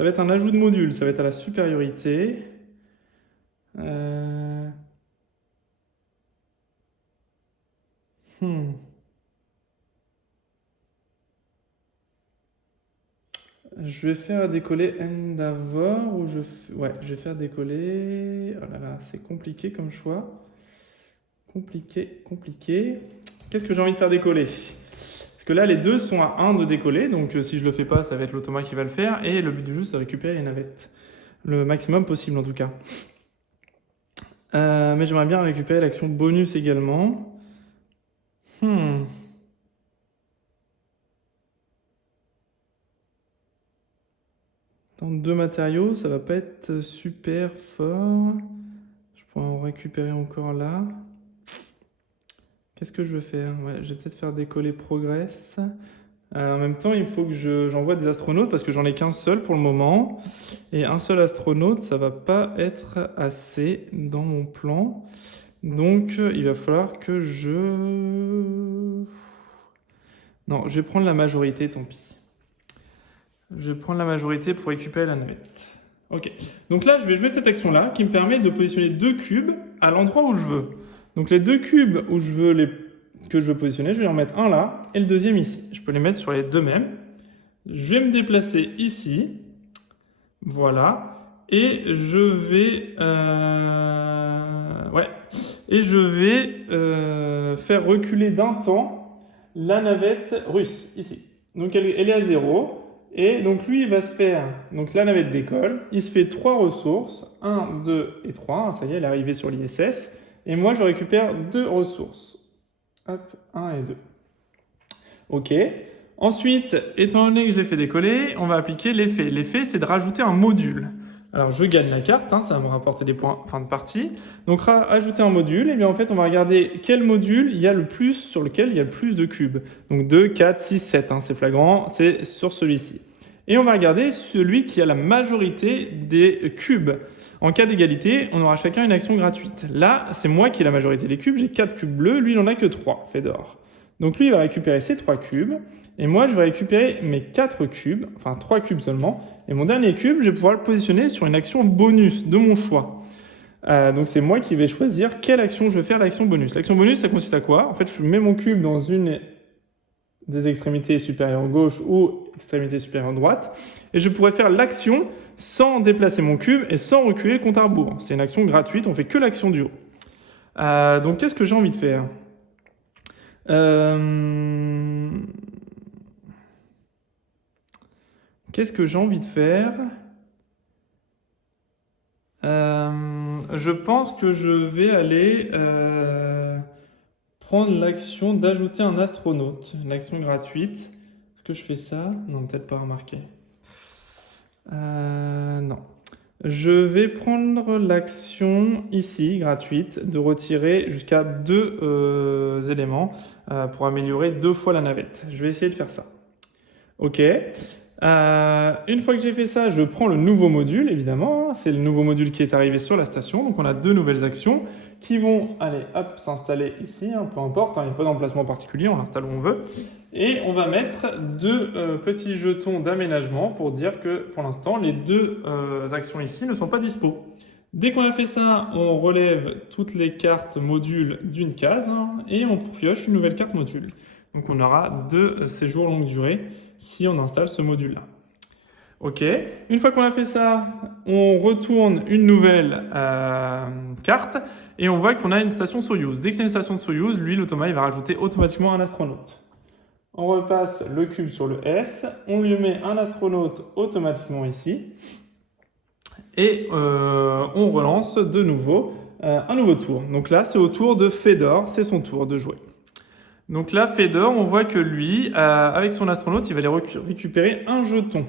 va être un ajout de module, ça va être à la supériorité. Je vais faire décoller Endeavour ou ouais, je vais faire décoller. Oh là là, c'est compliqué comme choix. Compliqué. Qu'est-ce que j'ai envie de faire décoller? Parce que là, les 2 sont à 1 de décoller, donc si je le fais pas, ça va être l'automa qui va le faire. Et le but du jeu, c'est de récupérer les navettes. Le maximum possible, en tout cas. Mais j'aimerais bien récupérer l'action bonus également. Dans 2 matériaux, ça va pas être super fort. Je pourrais en récupérer encore là. Qu'est-ce que je vais faire? Ouais, je vais peut-être faire décoller Progress. En même temps, il faut que j'envoie des astronautes parce que j'en ai qu'un seul pour le moment. Et un seul astronaute, ça va pas être assez dans mon plan. Donc, il va falloir que Non, je vais prendre la majorité, tant pis. Je vais prendre la majorité pour récupérer la navette. Ok. Donc là, je vais jouer cette action-là qui me permet de positionner 2 cubes à l'endroit où je veux. Donc les 2 cubes que je veux positionner, je vais en mettre un là et le deuxième ici. Je peux les mettre sur les 2 mêmes. Je vais me déplacer ici. Voilà. Et je vais... Et je vais faire reculer d'un temps la navette russe, ici. Donc elle est à 0. Et donc lui, il va se faire... Donc la navette décolle. Il se fait 3 ressources. 1, 2 et 3. Ça y est, elle est arrivée sur l'ISS. Et moi, je récupère 2 ressources. Hop, 1 et 2. Ok. Ensuite, étant donné que je l'ai fait décoller, on va appliquer l'effet. L'effet, c'est de rajouter un module. Alors, je gagne la carte, ça va me rapporter des points fin de partie. Donc, ajouter un module, et bien en fait, on va regarder quel module il y a le plus, sur lequel il y a le plus de cubes. Donc 2, 4, 6, 7, c'est flagrant, c'est sur celui-ci. Et on va regarder celui qui a la majorité des cubes. En cas d'égalité, on aura chacun une action gratuite. Là, c'est moi qui ai la majorité des cubes, j'ai 4 cubes bleus, lui il n'en a que 3, Fedor. Donc lui il va récupérer ses 3 cubes, et moi je vais récupérer mes 4 cubes, enfin 3 cubes seulement, et mon dernier cube, je vais pouvoir le positionner sur une action bonus de mon choix. Donc c'est moi qui vais choisir quelle action je vais faire, l'action bonus. L'action bonus, ça consiste à quoi? En fait, je mets mon cube dans une des extrémités supérieures gauche ou extrémité supérieure droite, et je pourrais faire l'action sans déplacer mon cube et sans reculer le compte à rebours. C'est une action gratuite, on fait que l'action du haut. Donc qu'est-ce que j'ai envie de faire? Qu'est-ce que j'ai envie de faire? Je pense que je vais aller prendre l'action d'ajouter un astronaute, une action gratuite. Est-ce que je fais ça? Non, peut-être pas remarqué. Non. Je vais prendre l'action ici, gratuite, de retirer jusqu'à 2 éléments pour améliorer 2 fois la navette. Je vais essayer de faire ça. Ok. Une fois que j'ai fait ça, je prends le nouveau module, évidemment. C'est le nouveau module qui est arrivé sur la station. Donc on a 2 nouvelles actions qui vont aller s'installer ici, peu importe, il n'y a pas d'emplacement particulier, on l'installe où on veut. Et on va mettre 2 petits jetons d'aménagement pour dire que pour l'instant, les 2 actions ici ne sont pas dispo. Dès qu'on a fait ça, on relève toutes les cartes modules d'une case et on pioche une nouvelle carte module. Donc on aura 2 séjours longue durée si on installe ce module-là. Ok, une fois qu'on a fait ça, on retourne une nouvelle carte et on voit qu'on a une station Soyouz. Dès que c'est une station de Soyouz, lui, l'automa, il va rajouter automatiquement un astronaute. On repasse le cube sur le S, on lui met un astronaute automatiquement ici et on relance de nouveau un nouveau tour. Donc là, c'est au tour de Fedor, c'est son tour de jouer. Donc là, Fedor, on voit que lui, avec son astronaute, il va aller récupérer un jeton.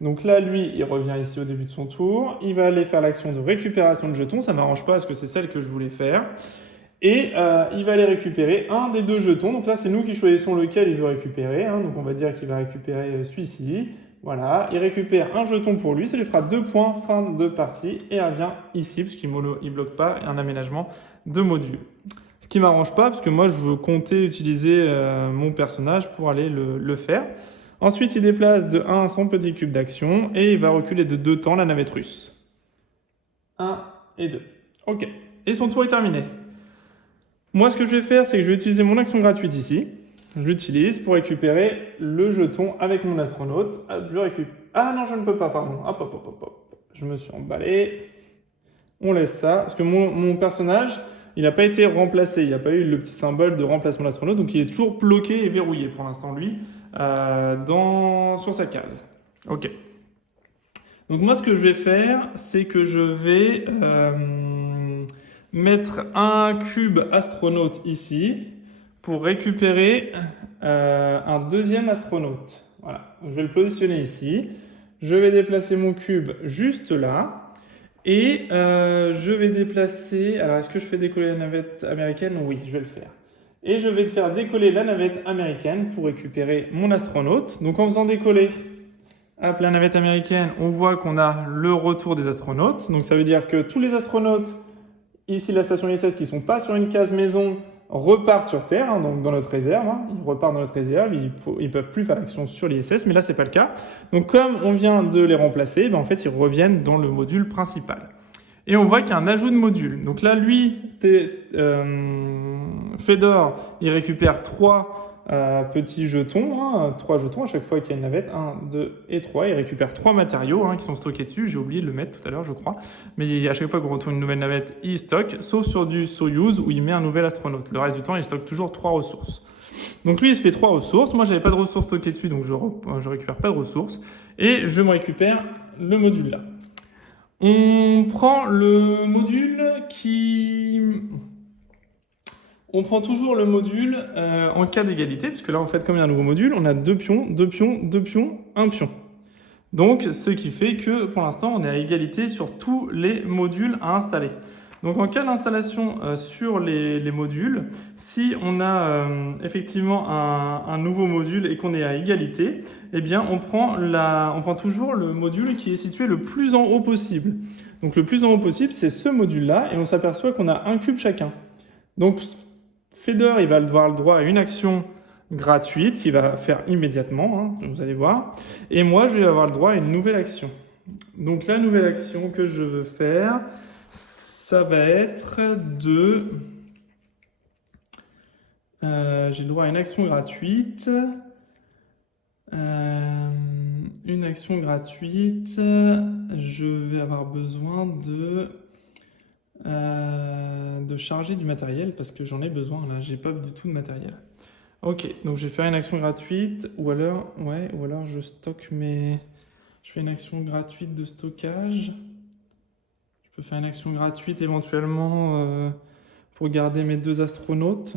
Donc là, lui, il revient ici au début de son tour. Il va aller faire l'action de récupération de jetons. Ça ne m'arrange pas parce que c'est celle que je voulais faire. Et il va aller récupérer un des 2 jetons. Donc là, c'est nous qui choisissons lequel il veut récupérer. Donc on va dire qu'il va récupérer celui-ci. Voilà, il récupère un jeton pour lui. Ça lui fera 2 points fin de partie. Et il revient ici, parce qu'il ne bloque pas un aménagement de module. Ce qui ne m'arrange pas, parce que moi, je comptais utiliser mon personnage pour aller le faire. Ensuite, il déplace de 1 son petit cube d'action et il va reculer de 2 temps la navette russe. 1 et 2. Ok. Et son tour est terminé. Moi, ce que je vais faire, c'est que je vais utiliser mon action gratuite ici. Je l'utilise pour récupérer le jeton avec mon astronaute. Hop, je récupère. Ah non, je ne peux pas, pardon. Hop. Je me suis emballé. On laisse ça. Parce que mon personnage, il n'a pas été remplacé. Il n'y a pas eu le petit symbole de remplacement d'astronaute. Donc, il est toujours bloqué et verrouillé pour l'instant, lui. Sur sa case. Ok. Donc moi, ce que je vais faire, c'est que je vais mettre un cube astronaute ici pour récupérer un deuxième astronaute. Voilà. Je vais le positionner ici. Je vais déplacer mon cube juste là. Et je vais déplacer... Alors, est-ce que je fais décoller la navette américaine? Oui, je vais le faire. Et je vais faire décoller la navette américaine pour récupérer mon astronaute. Donc en faisant décoller la navette américaine, on voit qu'on a le retour des astronautes. Donc ça veut dire que tous les astronautes, ici la station ISS, qui ne sont pas sur une case maison, repartent sur Terre, donc dans notre réserve. Ils repartent dans notre réserve, ils ne peuvent plus faire l'action sur l'ISS, mais là, ce n'est pas le cas. Donc comme on vient de les remplacer, en fait, ils reviennent dans le module principal. Et on voit qu'il y a un ajout de module. Donc là, lui, Fedor, il récupère 3 petits jetons, 3 jetons à chaque fois qu'il y a une navette, 1, 2 et 3. Il récupère 3 matériaux qui sont stockés dessus. J'ai oublié de le mettre tout à l'heure, je crois. Mais à chaque fois qu'on retrouve une nouvelle navette, il stocke, sauf sur du Soyouz où il met un nouvel astronaute. Le reste du temps, il stocke toujours 3 ressources. Donc lui, il se fait 3 ressources. Moi, j'avais pas de ressources stockées dessus, donc je récupère pas de ressources. Et je me récupère le module là. On prend le module qui On prend toujours le module en cas d'égalité, puisque là, en fait, comme il y a un nouveau module, on a 2 pions, 2 pions, 2 pions, 1 pion. Donc, ce qui fait que, pour l'instant, on est à égalité sur tous les modules à installer. Donc, en cas d'installation sur les modules, si on a effectivement un nouveau module et qu'on est à égalité, eh bien, on prend toujours le module qui est situé le plus en haut possible. Donc, le plus en haut possible, c'est ce module-là, et on s'aperçoit qu'on a un cube chacun. Donc, Feder, il va avoir le droit à une action gratuite qu'il va faire immédiatement, hein, vous allez voir. Et moi, je vais avoir le droit à une nouvelle action. Donc, la nouvelle action que je veux faire, ça va être de... j'ai le droit à une action gratuite. Une action gratuite, je vais avoir besoin de charger du matériel parce que j'en ai besoin là, j'ai pas du tout de matériel. Ok, donc je vais faire une action gratuite ou alors je stocke mes... Je fais une action gratuite de stockage. Je peux faire une action gratuite éventuellement pour garder mes 2 astronautes.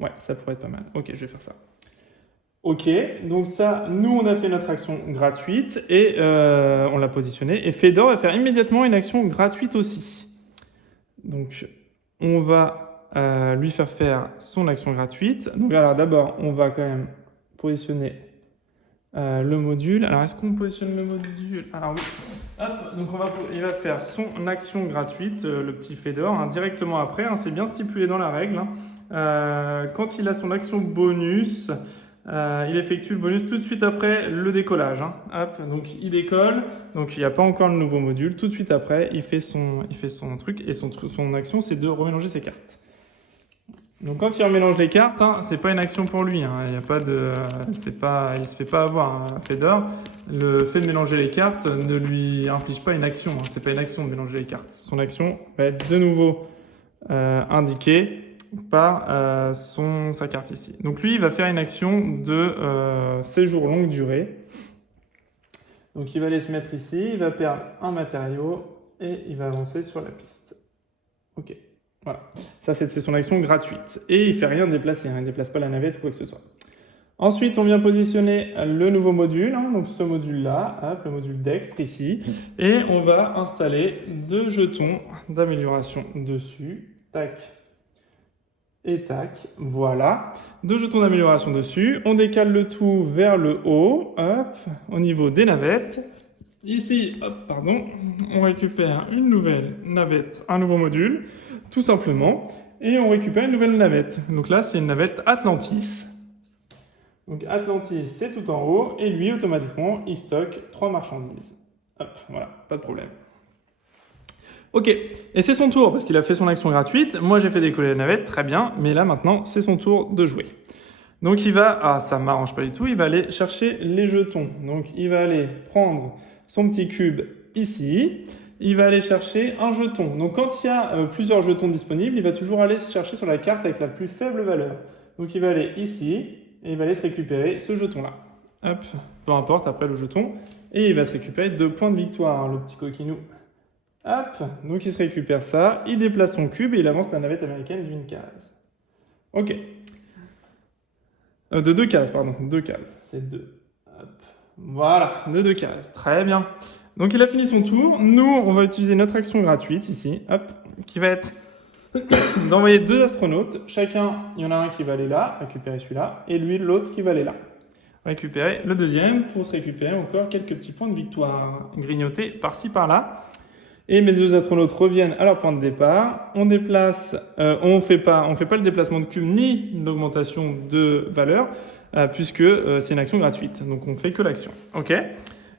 Ouais, ça pourrait être pas mal. Ok, je vais faire ça. Ok, donc ça, nous on a fait notre action gratuite et on l'a positionnée. Et Fedor va faire immédiatement une action gratuite aussi. Donc on va lui faire son action gratuite. Donc alors d'abord, on va quand même positionner le module. Alors est-ce qu'on positionne le module? Alors oui. Hop, donc il va faire son action gratuite, le petit Fedor, hein, directement après. Hein, c'est bien stipulé dans la règle. Hein. Quand il a son action bonus, il effectue le bonus tout de suite après le décollage. Hein. Hop, donc il décolle, donc il n'y a pas encore le nouveau module. Tout de suite après, il fait son truc et son action, c'est de remélanger ses cartes. Donc quand il remélange les cartes, hein, c'est pas une action pour lui. Hein. Il y a pas de, il se fait pas avoir. Hein. Fedor, le fait de mélanger les cartes ne lui inflige pas une action. Hein. C'est pas une action de mélanger les cartes. Son action va être de nouveau indiquée par sa carte ici. Donc lui, il va faire une action de séjour longue durée. Donc il va aller se mettre ici, il va perdre un matériau et il va avancer sur la piste. Ok. Voilà, ça c'est son action gratuite. Et il ne fait rien de déplacer, hein. Il ne déplace pas la navette ou quoi que ce soit. Ensuite, on vient positionner le nouveau module, hein, donc ce module-là, le module dextre ici, et on va installer 2 jetons d'amélioration dessus. Tac et tac, voilà. 2 jetons d'amélioration dessus. On décale le tout vers le haut, hop, au niveau des navettes. Ici, hop, pardon, on récupère une nouvelle navette, un nouveau module, tout simplement, et on récupère une nouvelle navette. Donc là, c'est une navette Atlantis. Donc Atlantis, c'est tout en haut, et lui, automatiquement, il stocke 3 marchandises. Hop, voilà, pas de problème. Ok, et c'est son tour, parce qu'il a fait son action gratuite. Moi, j'ai fait décoller la navette, très bien, mais là, maintenant, c'est son tour de jouer. Donc il va, ça m'arrange pas du tout, il va aller chercher les jetons. Donc il va aller prendre son petit cube ici, il va aller chercher un jeton. Donc quand il y a plusieurs jetons disponibles, il va toujours aller se chercher sur la carte avec la plus faible valeur. Donc il va aller ici, et il va aller se récupérer ce jeton-là. Hop, peu importe après le jeton. Et il va se récupérer 2 points de victoire, hein, le petit coquinou. Hop, donc il se récupère ça, il déplace son cube et il avance la navette américaine d'une case. Ok. De 2 cases, pardon, 2 cases, c'est 2. Hop. Voilà, de 2 cases, très bien. Donc il a fini son tour. Nous, on va utiliser notre action gratuite ici, hop, qui va être d'envoyer 2 astronautes. Chacun, il y en a un qui va aller là, récupérer celui-là, et lui, l'autre qui va aller là. Récupérer le deuxième pour se récupérer encore quelques petits points de victoire grignotés par-ci par-là. Et mes 2 astronautes reviennent à leur point de départ. On déplace, on fait pas le déplacement de cube ni l'augmentation de valeur, puisque c'est une action gratuite. Donc on fait que l'action. Ok.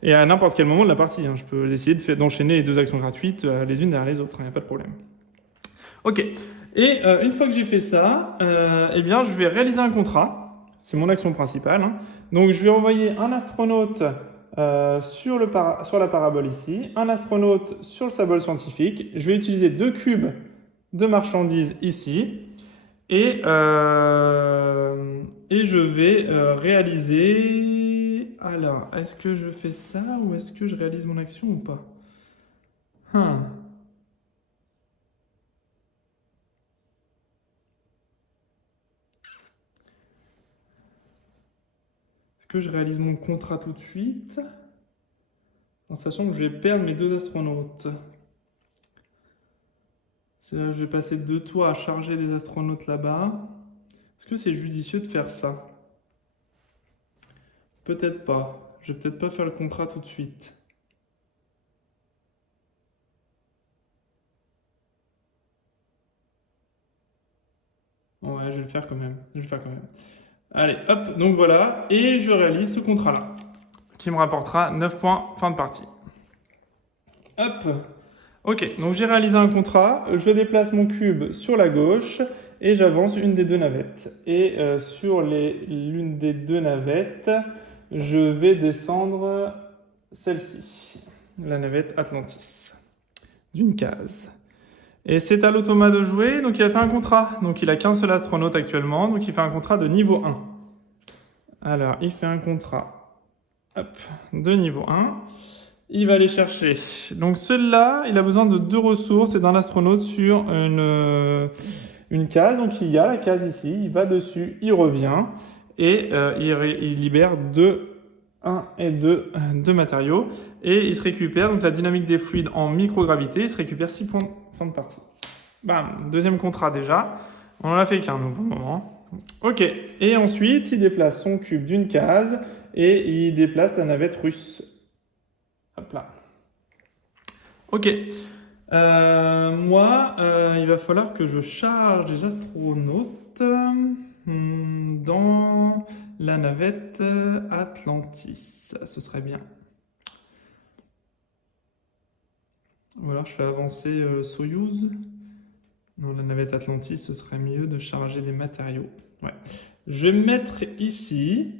Et à n'importe quel moment de la partie, hein, je peux décider d'enchaîner les 2 actions gratuites les unes derrière les autres. Il n'y a pas de problème. Ok. Et une fois que j'ai fait ça, eh bien je vais réaliser un contrat. C'est mon action principale. Hein. Donc je vais envoyer un astronaute sur la parabole ici, un astronaute sur le symbole scientifique. Je vais utiliser 2 cubes de marchandises ici et je vais réaliser... Alors, est-ce que je fais ça ou est-ce que je réalise mon action ou pas? que je réalise mon contrat tout de suite, en sachant que je vais perdre mes 2 astronautes? C'est-à-dire que je vais passer 2 tours à charger des astronautes là-bas. Est-ce que c'est judicieux de faire ça? Peut-être pas. Je vais peut-être pas faire le contrat tout de suite. Ouais, je vais le faire quand même. Je vais le faire quand même. Allez, hop, donc voilà. Et je réalise ce contrat-là, qui me rapportera 9 points fin de partie. Hop. Ok, donc j'ai réalisé un contrat. Je déplace mon cube sur la gauche et j'avance une des 2 navettes. Et sur l'une des 2 navettes, je vais descendre celle-ci, la navette Atlantis, d'une case. Et c'est à l'automat de jouer, donc il a fait un contrat. Donc il a qu'un seul astronaute actuellement, donc il fait un contrat de niveau 1. Alors, il fait un contrat, hop, de niveau 1. Il va aller chercher. Donc celui-là, il a besoin de 2 ressources et d'un astronaute sur une case. Donc il y a la case ici, il va dessus, il revient et il libère 1 et 2 matériaux et il se récupère donc la dynamique des fluides en microgravité. Il se récupère 6 points fin de partie. Bam, deuxième contrat déjà. On en a fait qu'un pour le moment. Ok, et ensuite il déplace son cube d'une case et il déplace la navette russe. Hop là. Ok. Moi, il va falloir que je charge des astronautes dans la navette Atlantis. Ce serait bien. Ou alors je fais avancer Soyouz. Dans la navette Atlantis, ce serait mieux de charger des matériaux. Ouais. Je vais me mettre ici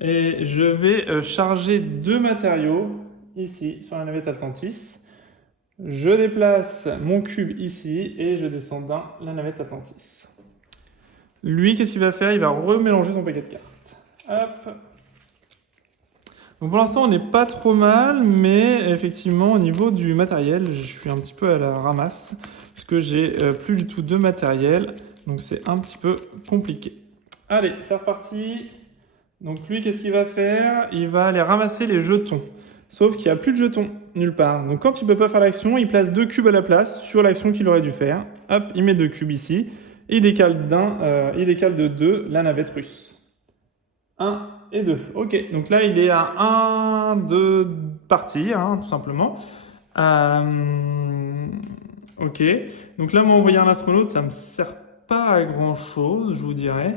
et je vais charger 2 matériaux ici sur la navette Atlantis. Je déplace mon cube ici et je descends dans la navette Atlantis. Lui, qu'est-ce qu'il va faire? Il va remélanger son paquet de cartes. Hop. Donc pour l'instant, on n'est pas trop mal, mais effectivement, au niveau du matériel, je suis un petit peu à la ramasse, puisque j'ai plus du tout de matériel, donc c'est un petit peu compliqué. Allez, c'est reparti. Donc lui, qu'est-ce qu'il va faire? Il va aller ramasser les jetons. Sauf qu'il n'y a plus de jetons, nulle part. Donc quand il ne peut pas faire l'action, il place 2 cubes à la place sur l'action qu'il aurait dû faire. Hop, il met 2 cubes ici. Et il décale de 2 la navette russe. 1 et 2. Ok, donc là il est à 1 de partir, hein, tout simplement. Ok, donc là m'envoyer un astronaute, ça me sert pas à grand chose, je vous dirais.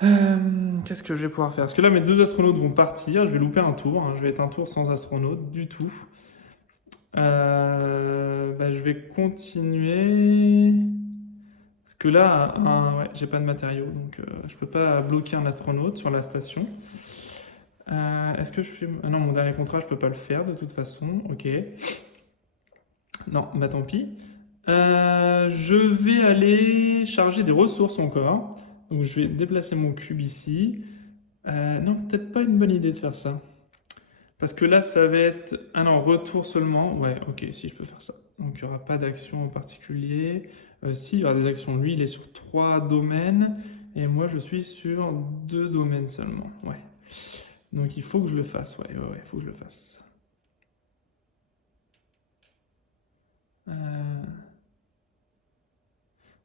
Qu'est-ce que je vais pouvoir faire? Parce que là mes 2 astronautes vont partir, je vais louper un tour, hein, je vais être un tour sans astronaute du tout. Je vais continuer. Parce que là, ouais, j'ai pas de matériaux, donc je peux pas bloquer un astronaute sur la station. Est-ce que je fais... Ah non, mon dernier contrat, je peux pas le faire de toute façon. Ok. Non, bah tant pis. Je vais aller charger des ressources encore. Donc je vais déplacer mon cube ici. Non, peut-être pas une bonne idée de faire ça. Parce que là, ça va être... Ah non, retour seulement. Ouais, ok, si je peux faire ça. Donc il n'y aura pas d'action en particulier. Si, il y aura des actions. Lui, il est sur 3 domaines. Et moi, je suis sur 2 domaines seulement. Ouais. Donc il faut que je le fasse. Ouais, il faut que je le fasse.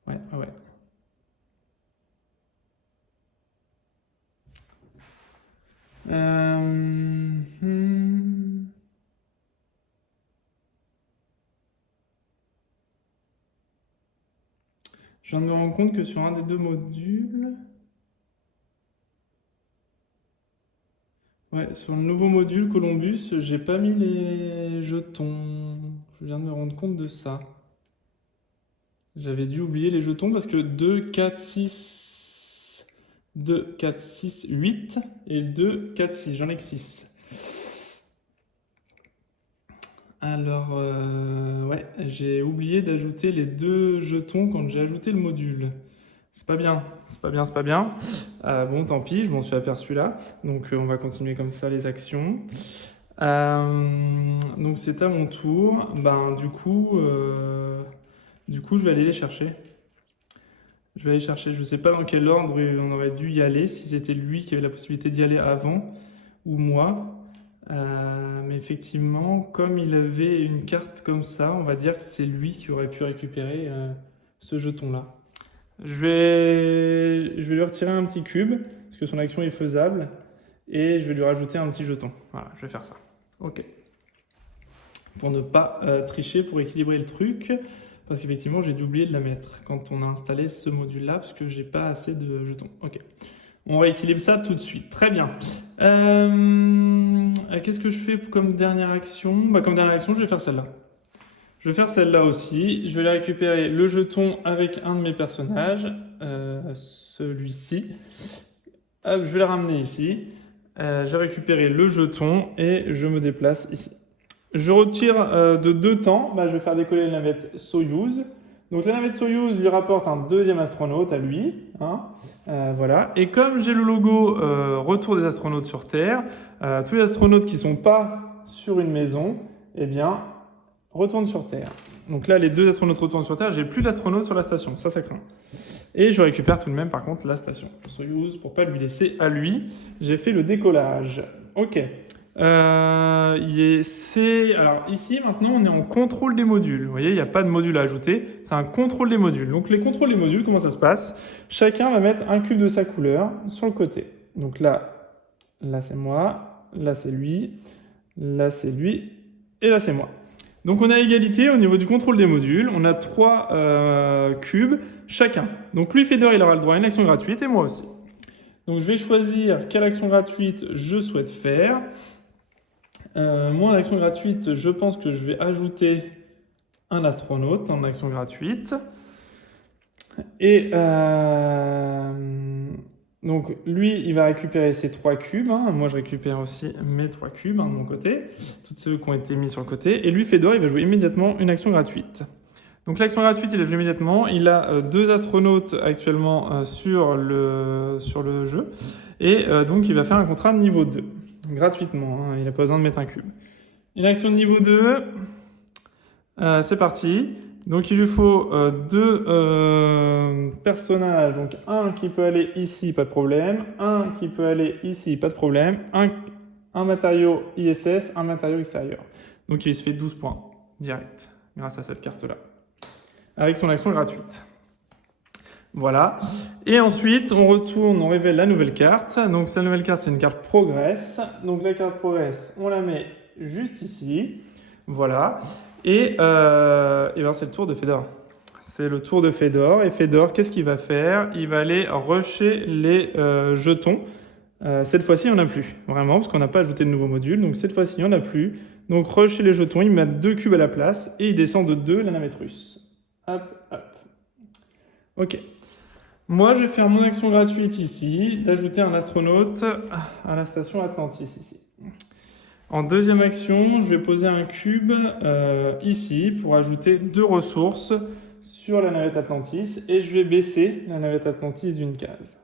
Ouais. Je viens de me rendre compte que sur un des 2 modules... Ouais, sur le nouveau module Columbus, j'ai pas mis les jetons. Je viens de me rendre compte de ça. J'avais dû oublier les jetons parce que 2, 4, 6, 8 et 2, 4, 6. J'en ai que 6. Alors, ouais, j'ai oublié d'ajouter les 2 jetons quand j'ai ajouté le module. C'est pas bien. Bon, tant pis, je m'en suis aperçu là. Donc, on va continuer comme ça les actions. Donc, c'est à mon tour. Du coup, je vais aller les chercher. Je vais aller chercher, je ne sais pas dans quel ordre on aurait dû y aller, si c'était lui qui avait la possibilité d'y aller avant ou moi. Mais effectivement, comme il avait une carte comme ça, on va dire que c'est lui qui aurait pu récupérer ce jeton-là. Je vais lui retirer un petit cube, parce que son action est faisable, et je vais lui rajouter un petit jeton. Voilà, je vais faire ça. Ok. Pour ne pas tricher, pour équilibrer le truc, parce qu'effectivement, j'ai dû oublier de la mettre quand on a installé ce module-là, parce que j'ai pas assez de jetons. Ok. On rééquilibre ça tout de suite. Très bien. Qu'est-ce que je fais comme dernière action? Comme dernière action, je vais faire celle-là. Je vais faire celle-là aussi. Je vais aller récupérer le jeton avec un de mes personnages, celui-ci. Hop, je vais le ramener ici. J'ai récupéré le jeton et je me déplace ici. Je retire de 2 temps. Je vais faire décoller la navette Soyouz. Donc la navette Soyouz lui rapporte un deuxième astronaute à lui. Voilà. Et comme j'ai le logo Retour des astronautes sur Terre, tous les astronautes qui ne sont pas sur une maison, eh bien, retournent sur Terre. Donc là, les 2 astronautes retournent sur Terre. J'ai plus d'astronautes sur la station. Ça craint. Et je récupère tout de même, par contre, la station Soyouz pour pas lui laisser à lui. J'ai fait le décollage. Ok. Alors ici, maintenant, on est en contrôle des modules. Vous voyez, il n'y a pas de module à ajouter. C'est un contrôle des modules. Donc, les contrôles des modules, comment ça se passe? Chacun va mettre un cube de sa couleur sur le côté. Donc là c'est moi. Là, c'est lui. Là, c'est lui. Et là, c'est moi. Donc, on a égalité au niveau du contrôle des modules. On a 3 cubes chacun. Donc, lui, Fedor, il aura le droit à une action gratuite et moi aussi. Donc, je vais choisir quelle action gratuite je souhaite faire. Moi, en action gratuite, je pense que je vais ajouter un astronaute en action gratuite. Et donc, lui, il va récupérer ses 3 cubes. Moi, je récupère aussi mes 3 cubes de mon côté. Tous ceux qui ont été mis sur le côté. Et lui, Fedor, il va jouer immédiatement une action gratuite. Donc, l'action gratuite, il a joué immédiatement. Il a 2 astronautes actuellement sur le jeu. Et donc, il va faire un contrat de niveau 2. Gratuitement, il n'a pas besoin de mettre un cube. Une action de niveau 2, c'est parti. Donc il lui faut 2 personnages, donc un qui peut aller ici, pas de problème, un qui peut aller ici, pas de problème, un matériau ISS, un matériau extérieur. Donc il se fait 12 points direct, grâce à cette carte-là, avec son action gratuite. Voilà. Et ensuite, on retourne, on révèle la nouvelle carte. Donc, cette nouvelle carte, c'est une carte Progress. Donc, la carte Progress, on la met juste ici. Voilà. Et bien, c'est le tour de Fedor. C'est le tour de Fedor. Et Fedor, qu'est-ce qu'il va faire? Il va aller rusher les jetons. Cette fois-ci, il n'y en a plus. Vraiment, parce qu'on n'a pas ajouté de nouveau module. Donc, cette fois-ci, il n'y en a plus. Donc, rusher les jetons, il met 2 cubes à la place. Et il descend de 2 la navette russe. Hop, hop. Ok. Moi, je vais faire mon action gratuite ici, d'ajouter un astronaute à la station Atlantis ici. En deuxième action, je vais poser un cube ici pour ajouter 2 ressources sur la navette Atlantis et je vais baisser la navette Atlantis d'une case.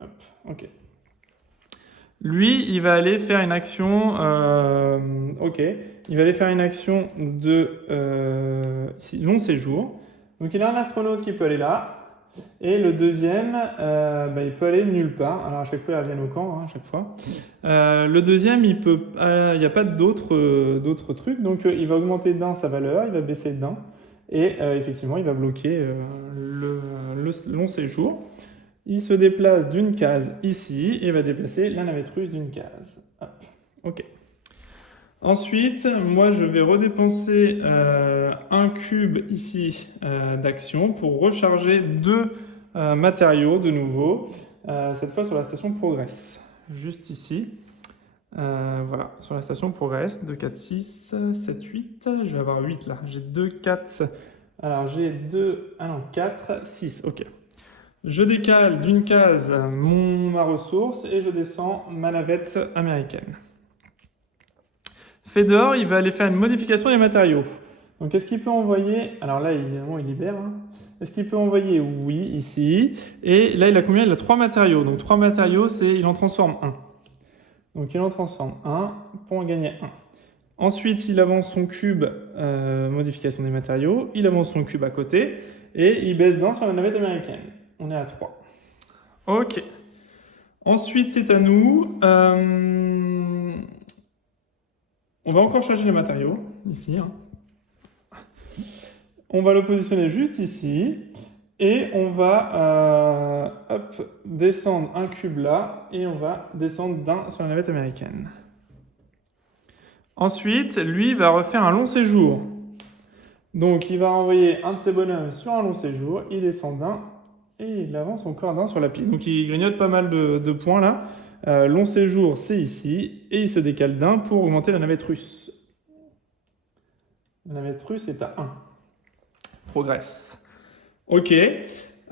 Hop, ok. Lui, il va aller faire une action. Il va aller faire une action de long séjour. Donc il a un astronaute qui peut aller là. Et le deuxième, il peut aller nulle part. Alors à chaque fois, il revient au camp, à chaque fois. Le deuxième, il n'y a pas d'autres trucs. Donc il va augmenter d'un sa valeur, il va baisser d'un. Et effectivement, il va bloquer le long séjour. Il se déplace d'une case ici et va déplacer la navette russe d'une case. Hop. Ok. Ensuite, moi, je vais redépenser un cube ici d'action pour recharger 2 matériaux de nouveau, cette fois sur la station Progress, juste ici. Voilà, sur la station Progress, 2, 4, 6, 7, 8, je vais avoir 8 là, j'ai 2, 4, alors j'ai 4, 6, ok. Je décale d'une case ma ressource et je descends ma navette américaine. Fedor, il va aller faire une modification des matériaux. Donc, est-ce qu'il peut envoyer... Alors là, évidemment, il libère. Est-ce qu'il peut envoyer? Oui, ici. Et là, il a combien? Il a 3 matériaux. Donc, 3 matériaux, il en transforme 1. Donc, il en transforme 1 pour en gagner 1. Ensuite, il avance son cube, modification des matériaux. Il avance son cube à côté. Et il baisse d'un sur la navette américaine. On est à 3. Ok. Ensuite, c'est à nous. On va encore changer les matériaux, ici. Hein. On va le positionner juste ici. Et on va descendre un cube là. Et on va descendre d'un sur la navette américaine. Ensuite, lui va refaire un long séjour. Donc, il va envoyer un de ses bonhommes sur un long séjour. Il descend d'un et il avance encore d'un sur la piste. Donc, il grignote pas mal de points là. Long séjour, c'est ici. Et il se décale d'un pour augmenter la navette russe. La navette russe est à 1. Progresse. Ok. 2,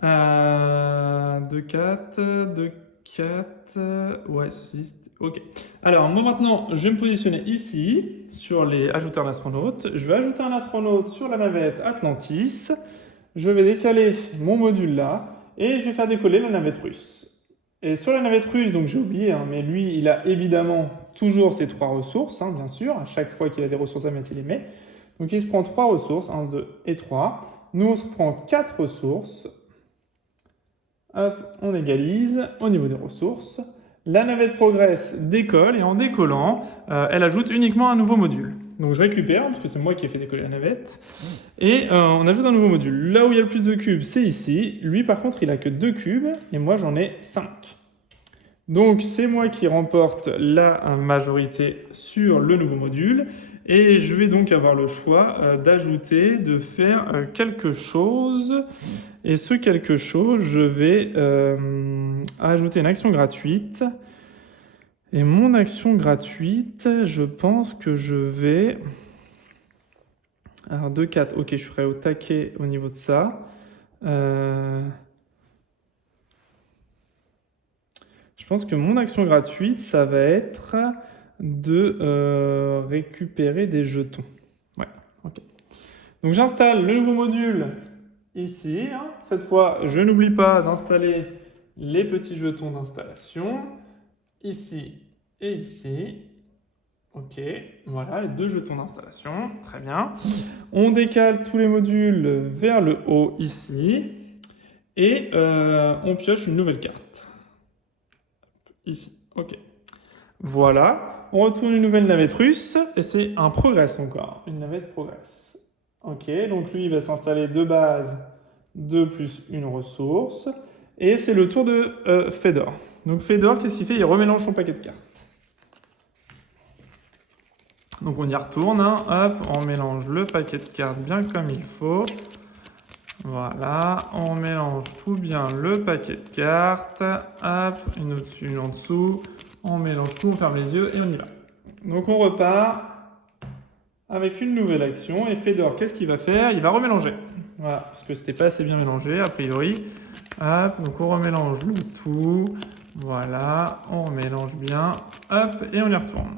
4, 2, 4. Ouais, ceci. Ok. Alors, moi maintenant, je vais me positionner ici, sur les ajouter un astronaute. Je vais ajouter un astronaute sur la navette Atlantis. Je vais décaler mon module là, et je vais faire décoller la navette russe. Et sur la navette russe, donc j'ai oublié, hein, mais lui, il a évidemment toujours ses 3 ressources, hein, bien sûr. À chaque fois qu'il a des ressources à mettre, il les met. Donc il se prend 3 ressources, 1, 2 et 3. Nous, on se prend 4 ressources. Hop, on égalise au niveau des ressources. La navette progresse, décolle, et en décollant, elle ajoute uniquement un nouveau module. Donc je récupère, parce que c'est moi qui ai fait décoller la navette, et on ajoute un nouveau module. Là où il y a le plus de cubes, c'est ici. Lui, par contre, il a que 2 cubes, et moi, j'en ai 5. Donc c'est moi qui remporte la majorité sur le nouveau module, et je vais donc avoir le choix d'ajouter, de faire quelque chose. Et ce quelque chose, je vais ajouter une action gratuite. Et mon action gratuite, je pense que je vais... Alors 2, 4, ok, je serai au taquet au niveau de ça. Je pense que mon action gratuite, ça va être de récupérer des jetons. Ouais, ok. Donc j'installe le nouveau module ici. Hein. Cette fois, je n'oublie pas d'installer les petits jetons d'installation. Ici et ici. Ok, voilà les 2 jetons d'installation. Très bien. On décale tous les modules vers le haut ici. Et on pioche une nouvelle carte. Ici, ok. Voilà. On retourne une nouvelle navette russe. Et c'est un progress encore. Une navette progress. Ok, donc lui, il va s'installer de base 2 plus une ressource. Et c'est le tour de Fedor. Donc Fedor, qu'est-ce qu'il fait? Il remélange son paquet de cartes. Donc on y retourne, hein. Hop, on mélange le paquet de cartes bien comme il faut. Voilà, on mélange tout bien le paquet de cartes. Hop, une au-dessus, une en dessous. On mélange tout, on ferme les yeux et on y va. Donc on repart avec une nouvelle action. Et Fedor, qu'est-ce qu'il va faire? Il va remélanger. Voilà, parce que c'était pas assez bien mélangé, a priori. Hop, donc on remélange le tout. Voilà, on remélange bien. Hop, et on y retourne.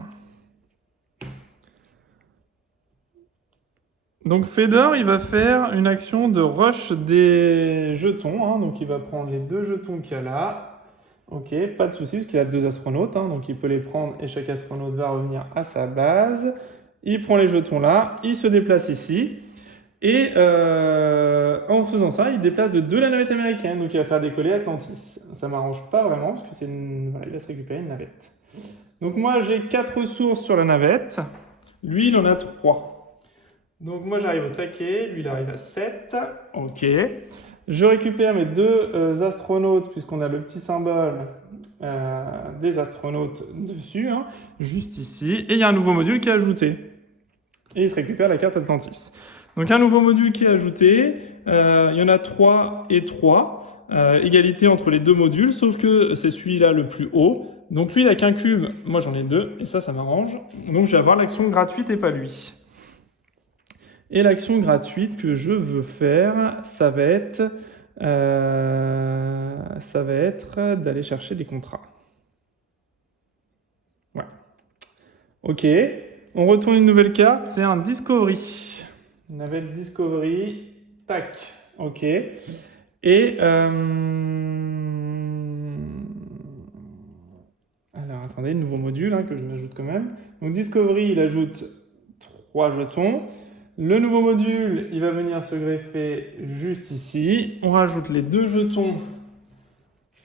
Donc Fedor, il va faire une action de rush des jetons. Hein, donc il va prendre les 2 jetons qu'il y a là. Ok, pas de souci, parce qu'il a 2 astronautes. Hein, donc il peut les prendre et chaque astronaute va revenir à sa base. Il prend les jetons là, il se déplace ici. Et en faisant ça, il déplace de 2 la navette américaine. Donc il va faire décoller Atlantis. Ça m'arrange pas vraiment, parce que voilà, il va se récupérer une navette. Donc moi, j'ai 4 ressources sur la navette. Lui, il en a 3. Donc moi j'arrive au taquet, lui il arrive à 7, ok. Je récupère mes 2 astronautes, puisqu'on a le petit symbole des astronautes dessus, hein, juste ici. Et il y a un nouveau module qui est ajouté. Et il se récupère la carte Atlantis. Donc un nouveau module qui est ajouté, il y en a 3 et 3. Égalité entre les 2 modules, sauf que c'est celui-là le plus haut. Donc lui il n'a qu'un cube, moi j'en ai 2, et ça m'arrange. Donc je vais avoir l'action gratuite et pas lui. Et l'action gratuite que je veux faire, ça va être d'aller chercher des contrats. Ouais. Ok. On retourne une nouvelle carte, c'est un Discovery. Navette Discovery. Tac. Ok. Et alors attendez, nouveau module hein, que je m'ajoute quand même. Donc Discovery, il ajoute 3 jetons. Le nouveau module, il va venir se greffer juste ici. On rajoute les 2 jetons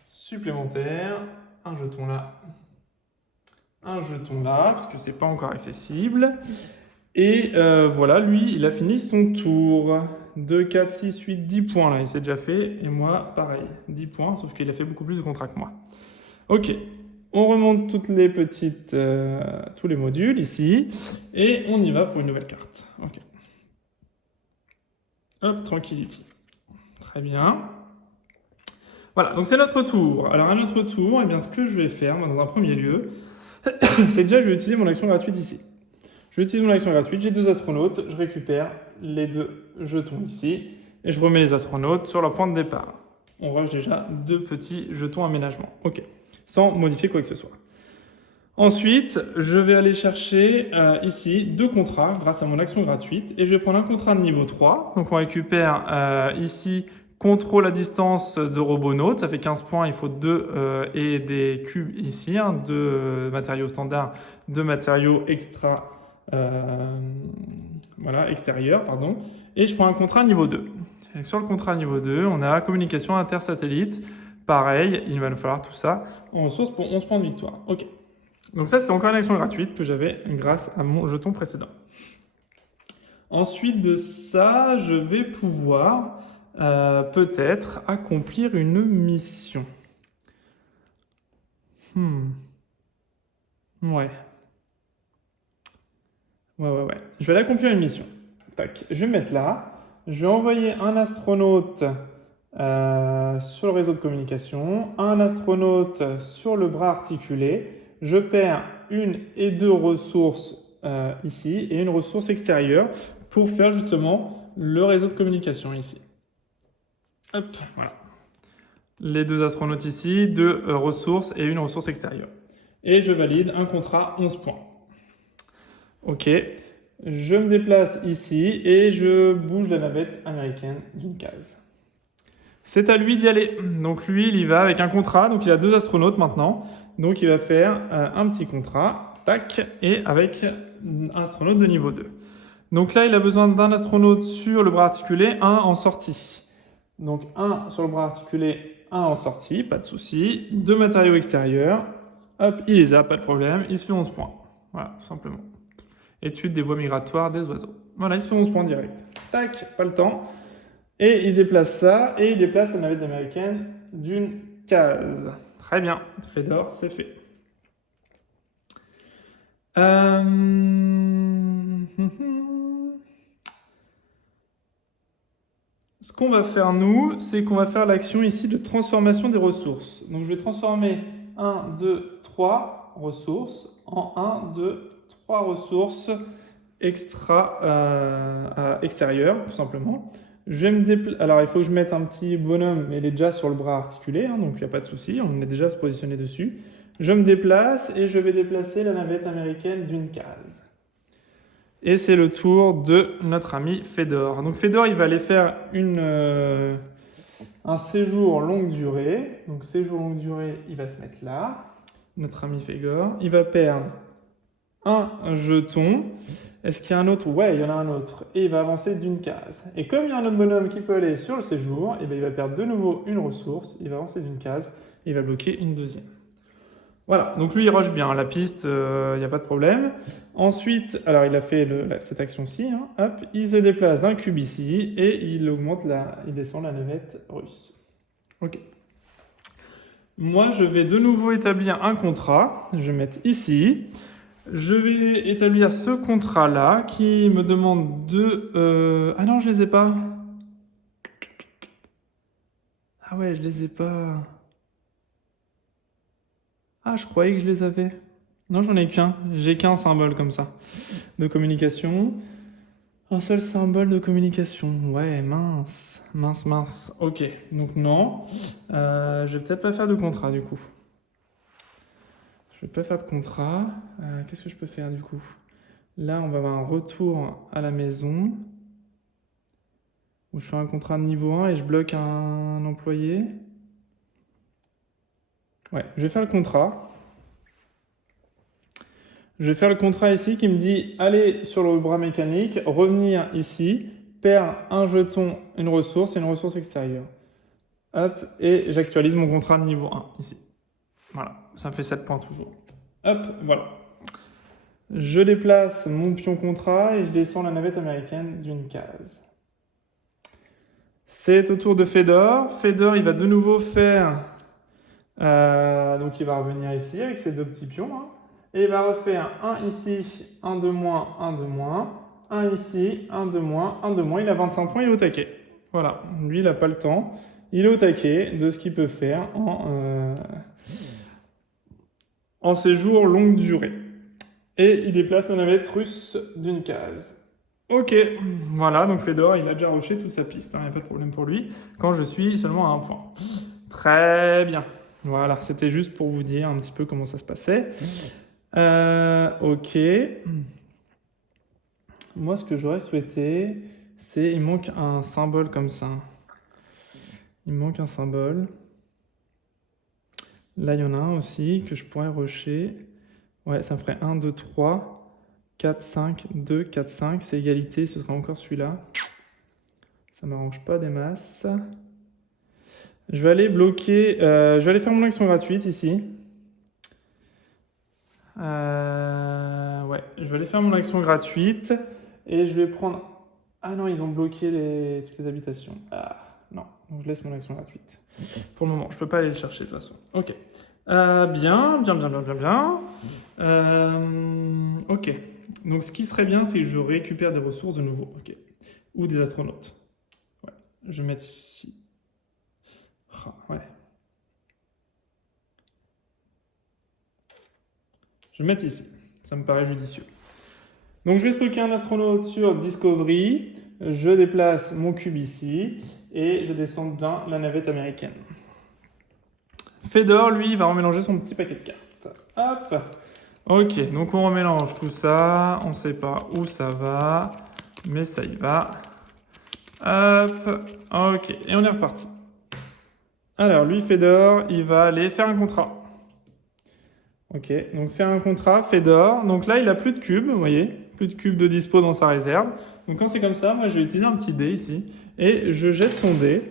supplémentaires. Un jeton là, parce que c'est pas encore accessible. Et voilà, lui, il a fini son tour. 2, 4, 6, 8, 10 points là, il s'est déjà fait. Et moi, pareil, 10 points, sauf qu'il a fait beaucoup plus de contrats que moi. Ok, on remonte toutes les petites, tous les modules ici. Et on y va pour une nouvelle carte. Ok. Hop, tranquillity. Très bien. Voilà, donc c'est notre tour. Alors à notre tour, eh bien, ce que je vais faire, moi, dans un premier lieu, c'est que déjà, je vais utiliser mon action gratuite ici. Je vais utiliser mon action gratuite, j'ai 2 astronautes, je récupère les 2 jetons ici, et je remets les astronautes sur leur point de départ. On rush déjà 2 petits jetons aménagement. Ok, sans modifier quoi que ce soit. Ensuite, je vais aller chercher ici 2 contrats grâce à mon action gratuite, et je vais prendre un contrat de niveau 3. Donc on récupère ici contrôle à distance de robonautes, ça fait 15 points, il faut 2 et des cubes ici, 2 matériaux standards, 2 matériaux extérieurs, pardon. Et je prends un contrat niveau 2. Et sur le contrat niveau 2, on a communication intersatellite. Pareil, il va nous falloir tout ça en ressources pour 11 points de victoire. Ok. Donc ça, c'était encore une action gratuite que j'avais grâce à mon jeton précédent. Ensuite de ça, je vais pouvoir peut-être accomplir une mission. Ouais. Ouais. Je vais aller accomplir une mission. Tac. Je vais me mettre là. Je vais envoyer un astronaute sur le réseau de communication, un astronaute sur le bras articulé. Je perds 1 et 2 ressources ici et une ressource extérieure pour faire justement le réseau de communication ici. Hop, voilà. Les 2 astronautes ici, 2 ressources et une ressource extérieure. Et je valide un contrat 11 points. Ok, je me déplace ici et je bouge la navette américaine d'une case. C'est à lui d'y aller. Donc lui, il y va avec un contrat. Donc il a 2 astronautes maintenant. Donc il va faire un petit contrat, tac, et avec un astronaute de niveau 2. Donc là, il a besoin d'un astronaute sur le bras articulé, un en sortie. Donc un sur le bras articulé, un en sortie, pas de souci. 2 matériaux extérieurs. Hop, il les a, pas de problème. Il se fait 11 points. Voilà, tout simplement. Étude des voies migratoires des oiseaux. Voilà, il se fait 11 points direct. Tac, pas le temps. Et il déplace ça, et il déplace la navette américaine d'une case. Très bien, Fedor, c'est fait. Ce qu'on va faire, nous, c'est qu'on va faire l'action ici de transformation des ressources. Donc, je vais transformer 1, 2, 3 ressources en 1, 2, 3 ressources extérieures, tout simplement. Je vais me Alors, il faut que je mette un petit bonhomme, mais il est déjà sur le bras articulé, donc il n'y a pas de souci, on est déjà à se positionner dessus. Je me déplace et je vais déplacer la navette américaine d'une case. Et c'est le tour de notre ami Fedor. Donc Fedor, il va aller faire un séjour longue durée. Donc séjour longue durée, il va se mettre là. Notre ami Fedor, il va perdre un jeton. Est-ce qu'il y a un autre? Ouais, il y en a un autre. Et il va avancer d'une case. Et comme il y a un autre bonhomme qui peut aller sur le séjour, et bien il va perdre de nouveau une ressource. Il va avancer d'une case et il va bloquer une deuxième. Voilà, donc lui il rush bien la piste, il n'y a pas de problème. Ensuite, alors il a fait cette action-ci, hop, il se déplace d'un cube ici et il descend la navette russe. Ok. Moi je vais de nouveau établir un contrat, je vais mettre ici. Je vais établir ce contrat-là qui me demande de... Ah non, je les ai pas. Ah ouais, je les ai pas. Ah, je croyais que je les avais. Non, j'en ai qu'un. J'ai qu'un symbole comme ça de communication. Un seul symbole de communication. Ouais, mince. Ok, donc non. Je vais peut-être pas faire de contrat du coup. Je vais pas faire de contrat. Qu'est-ce que je peux faire du coup? Là, on va avoir un retour à la maison. Où je fais un contrat de niveau 1 et je bloque un employé. Ouais, je vais faire le contrat. Je vais faire le contrat ici qui me dit aller sur le bras mécanique, revenir ici, perdre un jeton, une ressource et une ressource extérieure. Hop, et j'actualise mon contrat de niveau 1 ici. Voilà, ça me fait 7 points toujours. Hop, voilà. Je déplace mon pion contrat et je descends la navette américaine d'une case. C'est au tour de Fedor. Fedor, il va de nouveau faire... donc il va revenir ici avec ses deux petits pions. Hein, et il va refaire un ici, un de moins, un de moins. Un ici, un de moins, un de moins. Il a 25 points, il est au taquet. Voilà, lui, il n'a pas le temps. Il est au taquet de ce qu'il peut faire en séjour longue durée. Et il déplace la navette russe d'une case. Ok, voilà, donc Fedor, il a déjà rushé toute sa piste, il n'y a pas de problème pour lui, quand je suis seulement à un point. Très bien. Voilà, c'était juste pour vous dire un petit peu comment ça se passait. Ok. Moi, ce que j'aurais souhaité, c'est... Il manque un symbole comme ça. Il me manque un symbole. Là, il y en a un aussi que je pourrais rusher. Ouais, ça me ferait 1, 2, 3, 4, 5, 2, 4, 5. C'est égalité, ce sera encore celui-là. Ça ne m'arrange pas des masses. Je vais aller bloquer... je vais aller faire mon action gratuite ici. Ouais, je vais aller faire mon action gratuite. Et je vais prendre... Ah non, ils ont bloqué toutes les habitations. Ah non, donc je laisse mon action gratuite. Pour le moment, je ne peux pas aller le chercher de toute façon. Ok. Bien. Ok. Donc ce qui serait bien, c'est que je récupère des ressources de nouveau. Ok. Ou des astronautes. Ouais. Je vais mettre ici. Ah, ouais. Je vais mettre ici. Ça me paraît judicieux. Donc je vais stocker un astronaute sur Discovery. Je déplace mon cube ici. Et je descends dans la navette américaine. Fedor, lui, va remélanger son petit paquet de cartes. Hop. Ok, donc on remélange tout ça. On ne sait pas où ça va, mais ça y va. Hop. Ok, et on est reparti. Alors, lui, Fedor, il va aller faire un contrat. Ok, donc faire un contrat, Fedor. Donc là, il n'a plus de cubes, vous voyez. Plus de cubes de dispo dans sa réserve. Donc quand c'est comme ça, moi, je vais utiliser un petit dé ici. Et je jette son dé.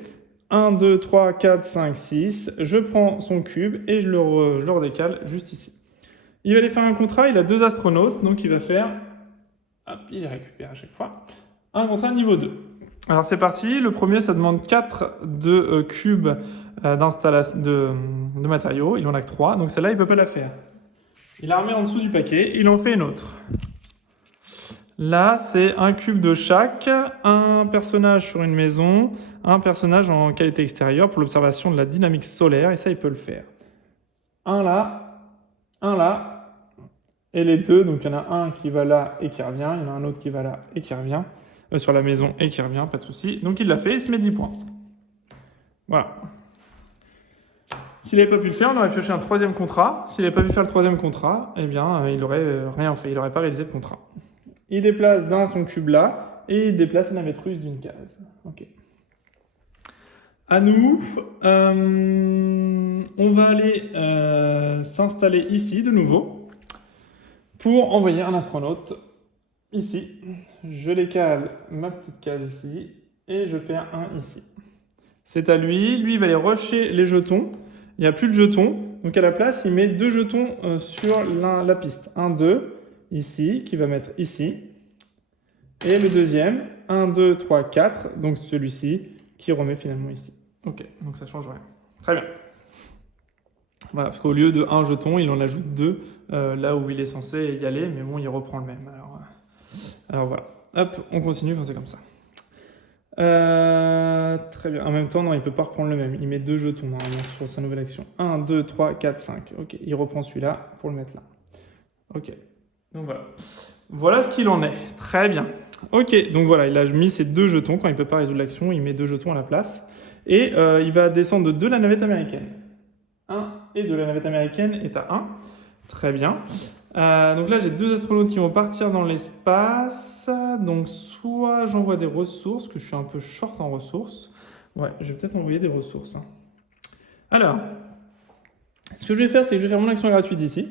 1, 2, 3, 4, 5, 6. Je prends son cube et je le redécale juste ici. Il va aller faire un contrat, il a 2 astronautes, donc il va faire... Hop, il les récupère à chaque fois. Un contrat niveau 2. Alors c'est parti, le premier ça demande 4 de cubes de matériaux, il en a que 3, donc celle-là il ne peut pas la faire. Il la remet en dessous du paquet, il en fait une autre. Là, c'est un cube de chaque, un personnage sur une maison, un personnage en qualité extérieure pour l'observation de la dynamique solaire, et ça, il peut le faire. Un là, et les deux, donc il y en a un qui va là et qui revient, il y en a un autre qui va là et qui revient, sur la maison et qui revient, pas de souci. Donc il l'a fait, il se met 10 points. Voilà. S'il n'avait pas pu le faire, on aurait pioché un 3e contrat. S'il n'avait pas pu faire le 3e contrat, eh bien, il n'aurait rien fait, il n'aurait pas réalisé de contrat. Il déplace d'un son cube là, et il déplace la navette russe d'une case. Ok. À nous, on va aller s'installer ici de nouveau, pour envoyer un astronaute ici. Je décale ma petite case ici, et je perds un ici. C'est à lui, il va aller rusher les jetons. Il n'y a plus de jetons, donc à la place, il met 2 jetons sur la piste. 1, 2, ici, qui va mettre ici. Et le deuxième, 1, 2, 3, 4, donc celui-ci, qui remet finalement ici. Ok, donc ça ne change rien. Très bien. Voilà, parce qu'au lieu de 1 jeton, il en ajoute 2, là où il est censé y aller, mais bon, il reprend le même. Alors voilà. Hop, on continue quand c'est comme ça. Très bien. En même temps, non, il ne peut pas reprendre le même. Il met 2 jetons normalement sur sa nouvelle action. 1, 2, 3, 4, 5. Ok, il reprend celui-là pour le mettre là. Ok, donc voilà. Voilà ce qu'il en est. Très bien. Ok, donc voilà, il a mis ses 2 jetons. Quand il ne peut pas résoudre l'action, il met 2 jetons à la place. Et il va descendre de la navette américaine. 1 et de la navette américaine est à 1. Très bien. Donc là, j'ai 2 astronautes qui vont partir dans l'espace. Donc soit j'envoie des ressources, que je suis un peu short en ressources. Ouais, je vais peut-être envoyer des ressources. Alors, ce que je vais faire, c'est que je vais faire mon action gratuite ici.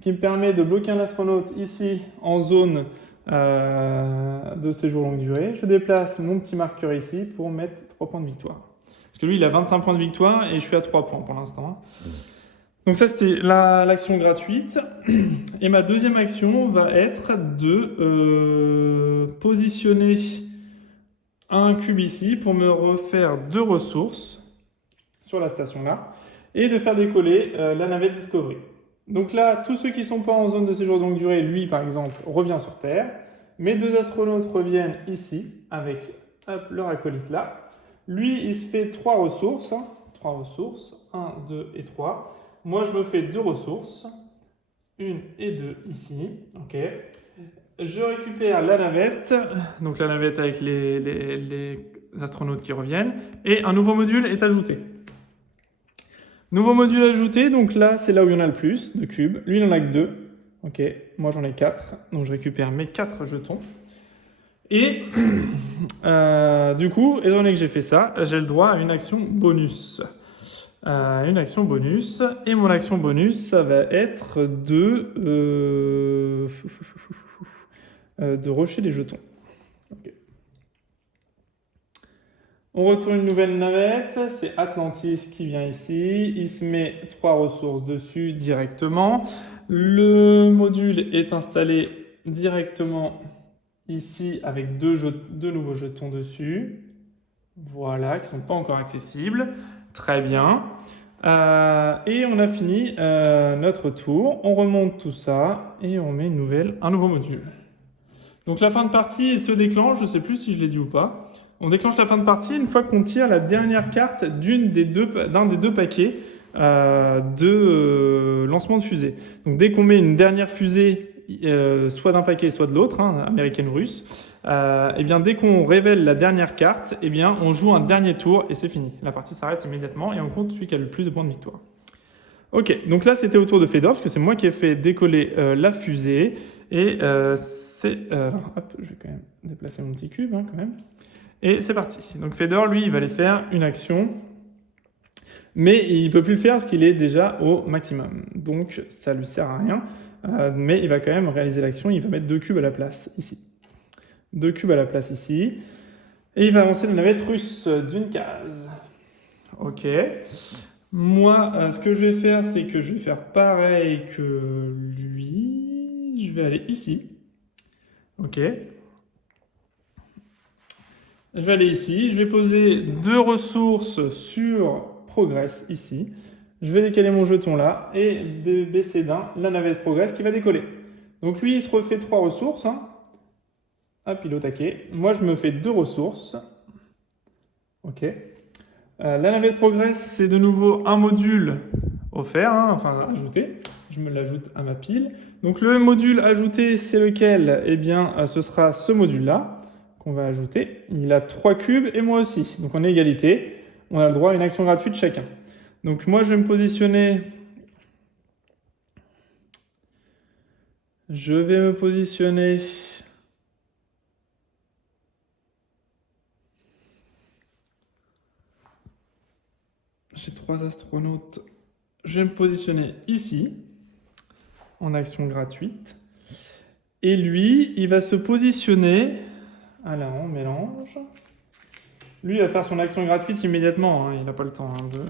qui me permet de bloquer un astronaute ici en zone de séjour longue durée. Je déplace mon petit marqueur ici pour mettre 3 points de victoire. Parce que lui, il a 25 points de victoire et je suis à 3 points pour l'instant. Donc ça, c'était l'action gratuite. Et ma deuxième action va être de positionner un cube ici pour me refaire 2 ressources sur la station là et de faire décoller la navette Discovery. Donc là, tous ceux qui ne sont pas en zone de séjour de longue durée, lui par exemple, revient sur Terre. Mes 2 astronautes reviennent ici avec leur acolyte là. Lui, il se fait 3 ressources. 3 ressources, 1, 2 et 3. Moi, je me fais 2 ressources. 1 et 2 ici. Ok. Je récupère la navette. Donc la navette avec les astronautes qui reviennent. Et un nouveau module est ajouté. Nouveau module ajouté, donc là, c'est là où il y en a le plus de cubes. Lui, il n'en a que 2. Ok, moi j'en ai 4. Donc je récupère mes 4 jetons. Et du coup, étant donné que j'ai fait ça, j'ai le droit à une action bonus. Une action bonus. Et mon action bonus, ça va être de rusher les jetons. Okay. On retourne une nouvelle navette, c'est Atlantis qui vient ici, il se met 3 ressources dessus directement. Le module est installé directement ici avec 2 nouveaux jetons dessus. Voilà, qui ne sont pas encore accessibles. Très bien. Et on a fini notre tour. On remonte tout ça et on met un nouveau module. Donc la fin de partie se déclenche, je ne sais plus si je l'ai dit ou pas. On déclenche la fin de partie une fois qu'on tire la dernière carte d'un des deux paquets de lancement de fusée. Donc dès qu'on met une dernière fusée, soit d'un paquet, soit de l'autre, américaine ou russe, et bien dès qu'on révèle la dernière carte, et bien on joue un dernier tour et c'est fini. La partie s'arrête immédiatement et on compte celui qui a le plus de points de victoire. Ok, donc là c'était au tour de Fedor, parce que c'est moi qui ai fait décoller la fusée. Et hop, je vais quand même déplacer mon petit cube quand même. Et c'est parti. Donc Fedor, lui, il va aller faire une action. Mais il ne peut plus le faire parce qu'il est déjà au maximum. Donc ça ne lui sert à rien. Mais il va quand même réaliser l'action. Il va mettre 2 cubes à la place ici. 2 cubes à la place ici. Et il va avancer la navette russe d'une case. Ok. Moi, ce que je vais faire, c'est que je vais faire pareil que lui. Je vais aller ici. Ok. Je vais aller ici. Je vais poser 2 ressources sur Progress ici. Je vais décaler mon jeton là et baisser d'un la navette Progress qui va décoller. Donc lui, il se refait 3 ressources. Hop, il est au taquet. Moi, je me fais 2 ressources. Ok. La navette Progress, c'est de nouveau un module offert, enfin ajouté. Je me l'ajoute à ma pile. Donc le module ajouté, c'est lequel? Eh bien, ce sera ce module-là qu'on va ajouter. Il a 3 cubes et moi aussi. Donc on est égalité. On a le droit à une action gratuite chacun. Donc moi, je vais me positionner... J'ai 3 astronautes. Je vais me positionner ici, en action gratuite. Et lui, il va se positionner... Alors, on mélange. Lui, il va faire son action gratuite immédiatement. Il n'a pas le temps de...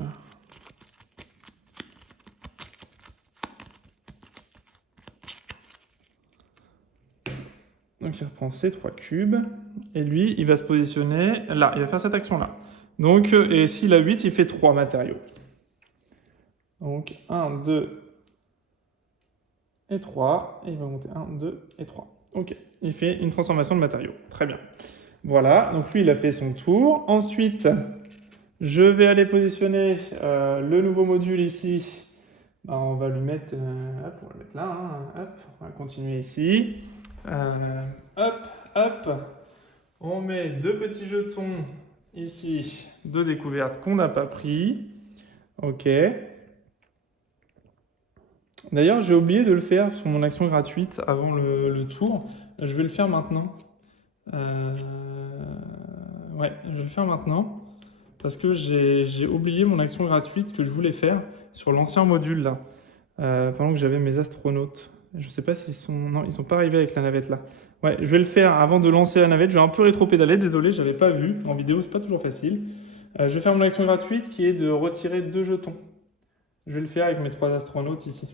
Donc, il reprend ses 3 cubes. Et lui, il va se positionner là. Il va faire cette action-là. Donc, et s'il a 8, il fait 3 matériaux. Donc, 1, 2 et 3. Et il va monter 1, 2 et 3. Ok. Il fait une transformation de matériaux. Très bien. Voilà. Donc, lui, il a fait son tour. Ensuite, je vais aller positionner le nouveau module ici. On va lui mettre... hop, on va le mettre là. Hop, on va continuer ici. Hop, hop. On met 2 petits jetons ici de découverte qu'on n'a pas pris. Ok. D'ailleurs, j'ai oublié de le faire sur mon action gratuite avant le tour. Je vais le faire maintenant. Ouais, je vais le faire maintenant. Parce que j'ai oublié mon action gratuite que je voulais faire sur l'ancien module là. pendant que j'avais mes astronautes. Je sais pas s'ils sont... Non, ils sont pas arrivés avec la navette là. Ouais, je vais le faire avant de lancer la navette. Je vais un peu rétro-pédaler, désolé, j'avais pas vu. En vidéo, c'est pas toujours facile. Je vais faire mon action gratuite qui est de retirer 2 jetons. Je vais le faire avec mes 3 astronautes ici.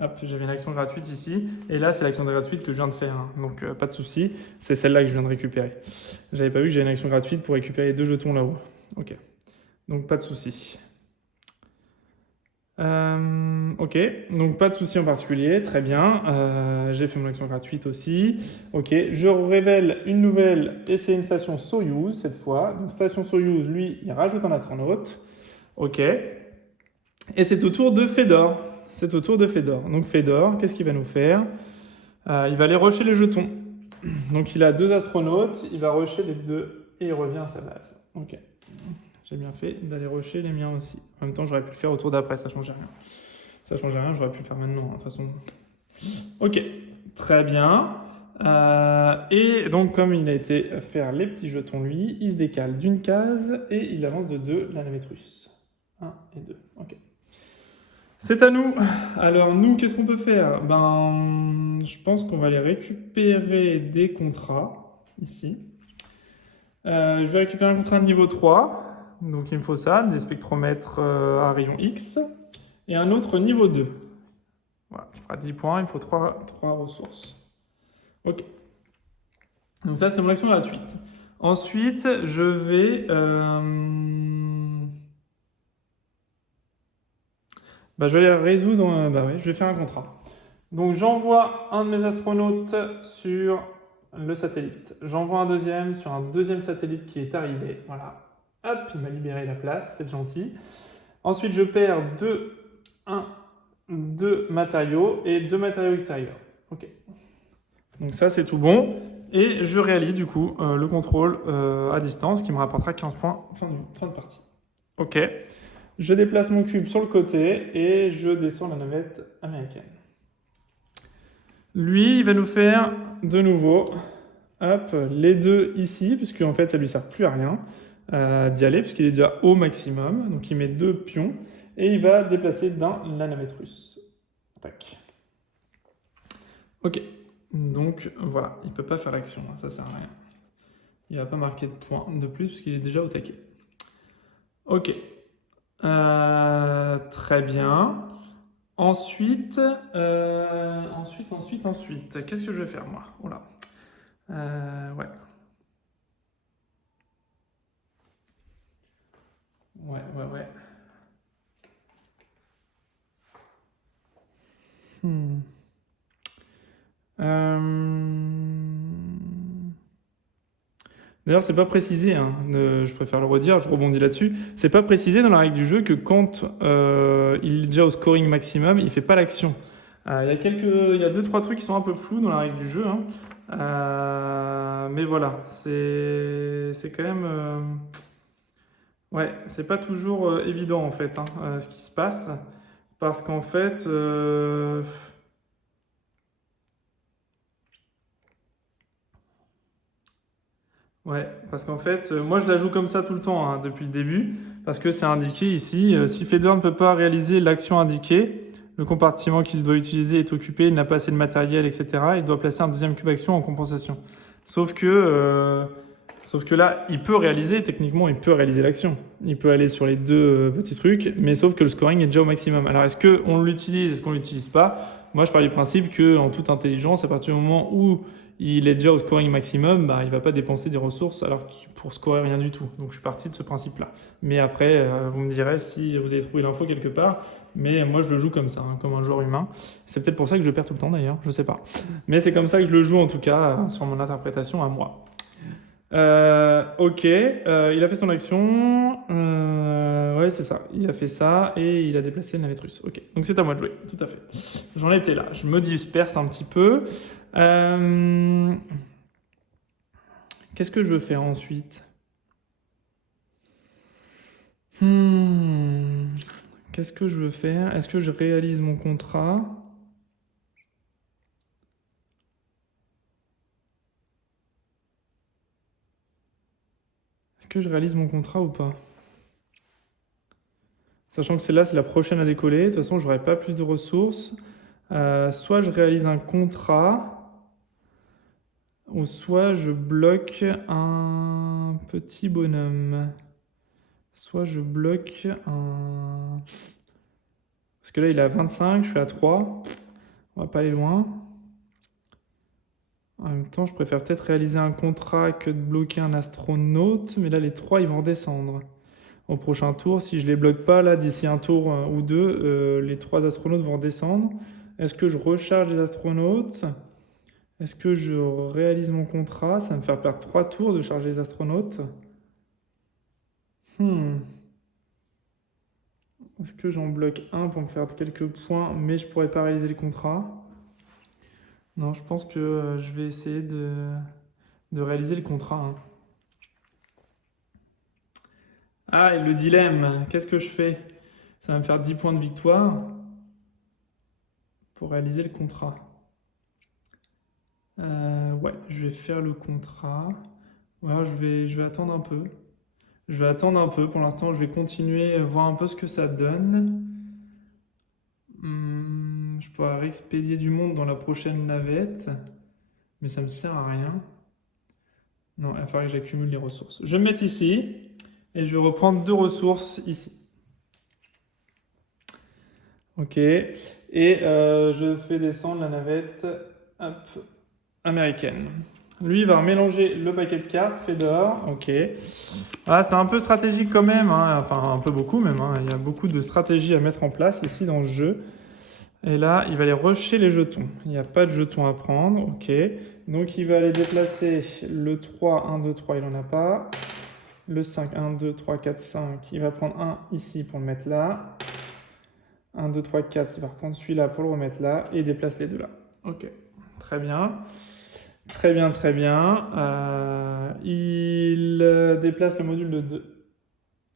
Hop, j'avais une action gratuite ici. Et là, c'est l'action gratuite que je viens de faire, hein. Donc, pas de souci. C'est celle-là que je viens de récupérer. J'avais pas vu que j'avais une action gratuite pour récupérer 2 jetons là-haut. Ok. Donc, pas de souci. Ok, donc pas de souci en particulier, très bien. J'ai fait mon action gratuite aussi. Ok, je révèle une nouvelle et c'est une station Soyouz cette fois. Donc station Soyouz, lui, il rajoute un astronaute. Ok, et c'est au tour de Fedor. C'est au tour de Fedor. Donc Fedor, qu'est-ce qu'il va nous faire? Il va aller rusher les jetons. Donc il a 2 astronautes, il va rusher les 2 et il revient à sa base. Ok. J'ai bien fait d'aller rusher les miens aussi. En même temps, j'aurais pu le faire au tour d'après, ça change rien. Ça change rien, j'aurais pu le faire maintenant, hein, de toute façon. Ok, très bien. Et donc, comme il a été faire les petits jetons, lui, il se décale d'une case et il avance de 2 la navette russe. 1 et 2. Ok. C'est à nous. Alors, nous, qu'est-ce qu'on peut faire? Ben, je pense qu'on va aller récupérer des contrats ici. Je vais récupérer un contrat de niveau 3. Donc, il me faut ça, des spectromètres à rayon X. Et un autre niveau 2. Voilà, il fera 10 points, il me faut 3 ressources. Ok. Donc ça, c'était mon action gratuite. Ensuite, je vais... je vais aller résoudre... Bah ouais, je vais faire un contrat. Donc j'envoie un de mes astronautes sur le satellite. J'envoie un deuxième sur un deuxième satellite qui est arrivé. Voilà. Hop, il m'a libéré la place, c'est gentil. Ensuite, je perds 2 matériaux et 2 matériaux extérieurs. Ok. Donc ça, c'est tout bon. Et je réalise du coup le contrôle à distance qui me rapportera 15 points fin de partie. Ok. Je déplace mon cube sur le côté et je descends la navette américaine. Lui, il va nous faire de nouveau les 2 ici, puisque en fait, ça lui sert plus à rien d'y aller, puisqu'il est déjà au maximum. Donc il met 2 pions et il va déplacer d'un la navette russe. Tac. Ok. Donc voilà, il ne peut pas faire l'action, hein, ça sert à rien. Il ne va pas marquer de points de plus puisqu'il est déjà au taquet. Ok. Très bien. Ensuite, qu'est-ce que je vais faire moi? Voilà. Ouais. Ouais. Hmm. D'ailleurs, c'est pas précisé, hein, je préfère le redire, je rebondis là-dessus. C'est pas précisé dans la règle du jeu que quand il est déjà au scoring maximum, il fait pas l'action. Il y a 2-3 trucs qui sont un peu flous dans la règle du jeu, hein. Mais voilà, c'est quand même. Ouais, c'est pas toujours évident en fait, hein, ce qui se passe. Parce qu'en fait. Ouais, parce qu'en fait, moi je la joue comme ça tout le temps, hein, depuis le début, parce que c'est indiqué ici, si Fedor ne peut pas réaliser l'action indiquée, le compartiment qu'il doit utiliser est occupé, il n'a pas assez de matériel, etc., il doit placer un deuxième cube action en compensation. Sauf que, euh, sauf que là, il peut réaliser, techniquement, il peut réaliser l'action. Il peut aller sur les 2 petits trucs, mais sauf que le scoring est déjà au maximum. Alors est-ce qu'on l'utilise, est-ce qu'on l'utilise pas? Moi je pars du principe que, en toute intelligence, à partir du moment où il est déjà au scoring maximum, il ne va pas dépenser des ressources alors pour scorer rien du tout. Donc je suis parti de ce principe-là. Mais après, vous me direz si vous avez trouvé l'info quelque part. Mais moi je le joue comme ça, hein, comme un joueur humain. C'est peut-être pour ça que je perds tout le temps d'ailleurs, je sais pas. Mais c'est comme ça que je le joue en tout cas, sur mon interprétation à moi. Ok, il a fait son action. Ouais, c'est ça. Il a fait ça et il a déplacé le navette russe. Ok, donc c'est à moi de jouer, tout à fait. J'en étais là. Je me disperse un petit peu. Qu'est-ce que je veux faire ensuite? Qu'est-ce que je veux faire? Est-ce que je réalise mon contrat? Est-ce que je réalise mon contrat ou pas? Sachant que celle-là, c'est la prochaine à décoller. De toute façon, j'aurai pas plus de ressources. Soit je réalise un contrat, ou soit je bloque un petit bonhomme. Soit je bloque un... Parce que là, il est à 25, je suis à 3. On va pas aller loin. En même temps, je préfère peut-être réaliser un contrat que de bloquer un astronaute. Mais là, les 3, ils vont redescendre. Au prochain tour, si je les bloque pas, là, d'ici un tour ou deux, les 3 astronautes vont redescendre. Est-ce que je recharge les astronautes? Est-ce que je réalise mon contrat? Ça va me faire perdre 3 tours de charger les astronautes. Est-ce que j'en bloque un pour me faire quelques points, mais je pourrais pas réaliser le contrat? Non, je pense que je vais essayer de réaliser le contrat. Hein. Ah, et le dilemme, qu'est-ce que je fais? Ça va me faire 10 points de victoire pour réaliser le contrat. Ouais, je vais faire le contrat. Ou alors je vais attendre un peu. Je vais attendre un peu. Pour l'instant, je vais continuer, voir un peu ce que ça donne. Je pourrais réexpédier du monde dans la prochaine navette. Mais ça me sert à rien. Non, il va falloir que j'accumule les ressources. Je vais me mettre ici. Et je vais reprendre 2 ressources ici. Ok. Et je fais descendre la navette américaine. Lui, il va mélanger le paquet de cartes, Fedor. Ok. Ah, c'est un peu stratégique quand même. Hein. Enfin, un peu beaucoup même. Hein. Il y a beaucoup de stratégies à mettre en place ici dans ce jeu. Et là, il va aller rusher les jetons. Il n'y a pas de jetons à prendre. Ok. Donc, il va aller déplacer le 3, 1, 2, 3, il n'en a pas. Le 5, 1, 2, 3, 4, 5. Il va prendre un ici pour le mettre là. 1, 2, 3, 4. Il va reprendre celui-là pour le remettre là. Et il déplace les deux là. Ok. Très bien. Très bien, très bien. Il déplace le module de 2.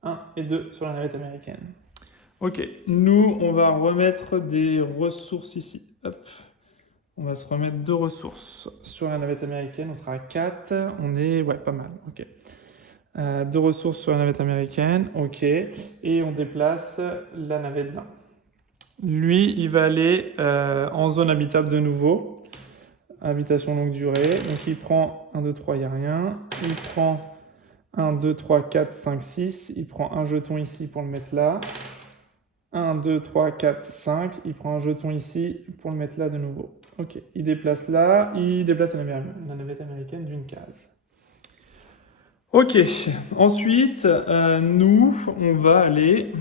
1 et 2 sur la navette américaine. Ok. Nous, on va remettre des ressources ici. Hop. On va se remettre 2 ressources sur la navette américaine. On sera à 4. On est... Ouais, pas mal. Ok. 2 ressources sur la navette américaine. Ok. Et on déplace la navette là. Lui, il va aller en zone habitable de nouveau. Habitation longue durée. Donc il prend 1, 2, 3, il n'y a rien. Il prend 1, 2, 3, 4, 5, 6. Il prend un jeton ici pour le mettre là. 1, 2, 3, 4, 5. Il prend un jeton ici pour le mettre là de nouveau. Ok, il déplace là. Il déplace la navette américaine d'une case. Ok, ensuite, nous, on va aller...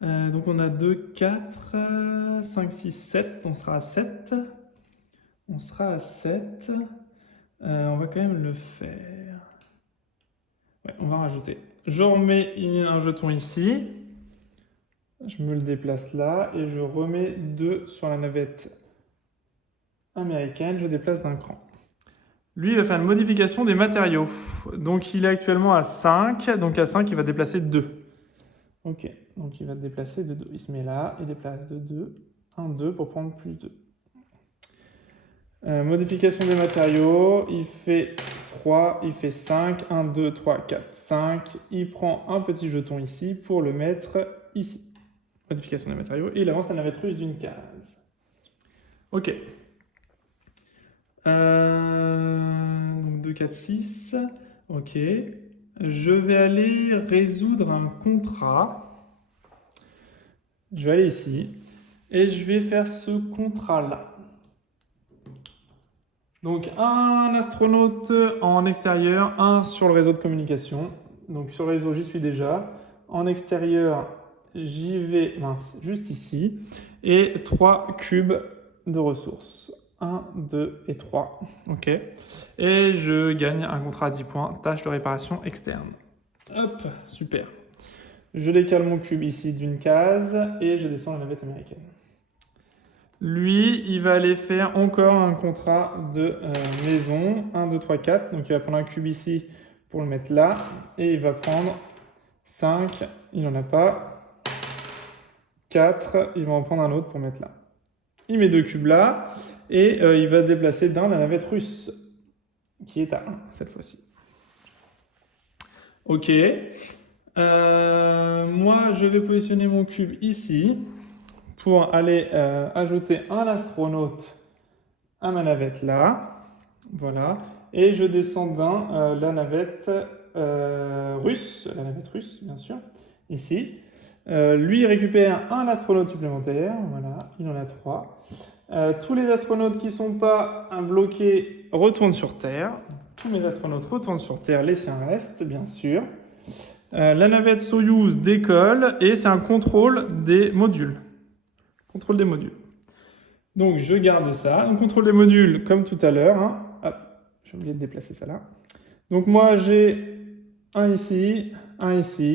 donc on a 2, 4, 5, 6, 7. On sera à 7. On sera à 7. On va quand même le faire. Ouais, on va rajouter. Je remets un jeton ici. Je me le déplace là. Et je remets 2 sur la navette américaine. Je déplace d'un cran. Lui, il va faire une modification des matériaux. Donc il est actuellement à 5. Donc à 5, il va déplacer 2. Ok, donc il va déplacer de 2. Il se met là, il déplace de 2. 1, 2 pour prendre plus 2. Modification des matériaux, il fait 3, il fait 5, 1, 2, 3, 4, 5. Il prend un petit jeton ici pour le mettre ici. Modification des matériaux, et il avance la navette russe d'une case. Ok. Donc 2, 4, 6. Ok. Je vais aller résoudre un contrat. Je vais aller ici. Et je vais faire ce contrat-là. Donc un astronaute en extérieur, un sur le réseau de communication. Donc sur le réseau, j'y suis déjà. En extérieur, j'y vais juste ici. Et 3 cubes de ressources. 1, 2 et 3. Ok. Et je gagne un contrat à 10 points. Tâche de réparation externe. Hop, super. Je décale mon cube ici d'une case et je descends la navette américaine. Lui, il va aller faire encore un contrat de maison. 1, 2, 3, 4. Donc il va prendre un cube ici pour le mettre là. Et il va prendre 5. Il n'en a pas. 4. Il va en prendre un autre pour mettre là. Il met 2 cubes là. Et il va déplacer d'un la navette russe. Qui est à 1 cette fois-ci. Ok. Moi, je vais positionner mon cube ici pour aller ajouter un astronaute à ma navette là. Voilà. Et je descends d'un la navette russe, bien sûr, ici. Lui, il récupère un astronaute supplémentaire. Voilà, il en a 3. Tous les astronautes qui ne sont pas bloqués retournent sur Terre. Tous mes astronautes retournent sur Terre, les siens restent, bien sûr. La navette Soyouz décolle et c'est un contrôle des modules. Contrôle des modules. Donc je garde ça. Un contrôle des modules comme tout à l'heure. Hein. Hop, j'ai oublié de déplacer ça là. Donc moi j'ai un ici,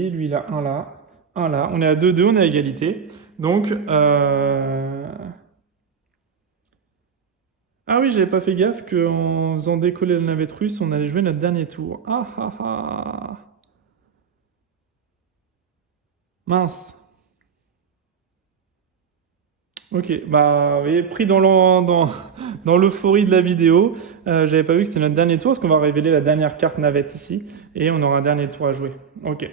lui il a un là, un là. On est à 2-2, on est à égalité. Donc ah oui, j'avais pas fait gaffe qu'en faisant décoller la navette russe, on allait jouer notre dernier tour. Ah ah ah. Mince. Ok, bah vous voyez, pris dans l'euphorie de la vidéo, j'avais pas vu que c'était notre dernier tour, parce qu'on va révéler la dernière carte navette ici, et on aura un dernier tour à jouer. Ok.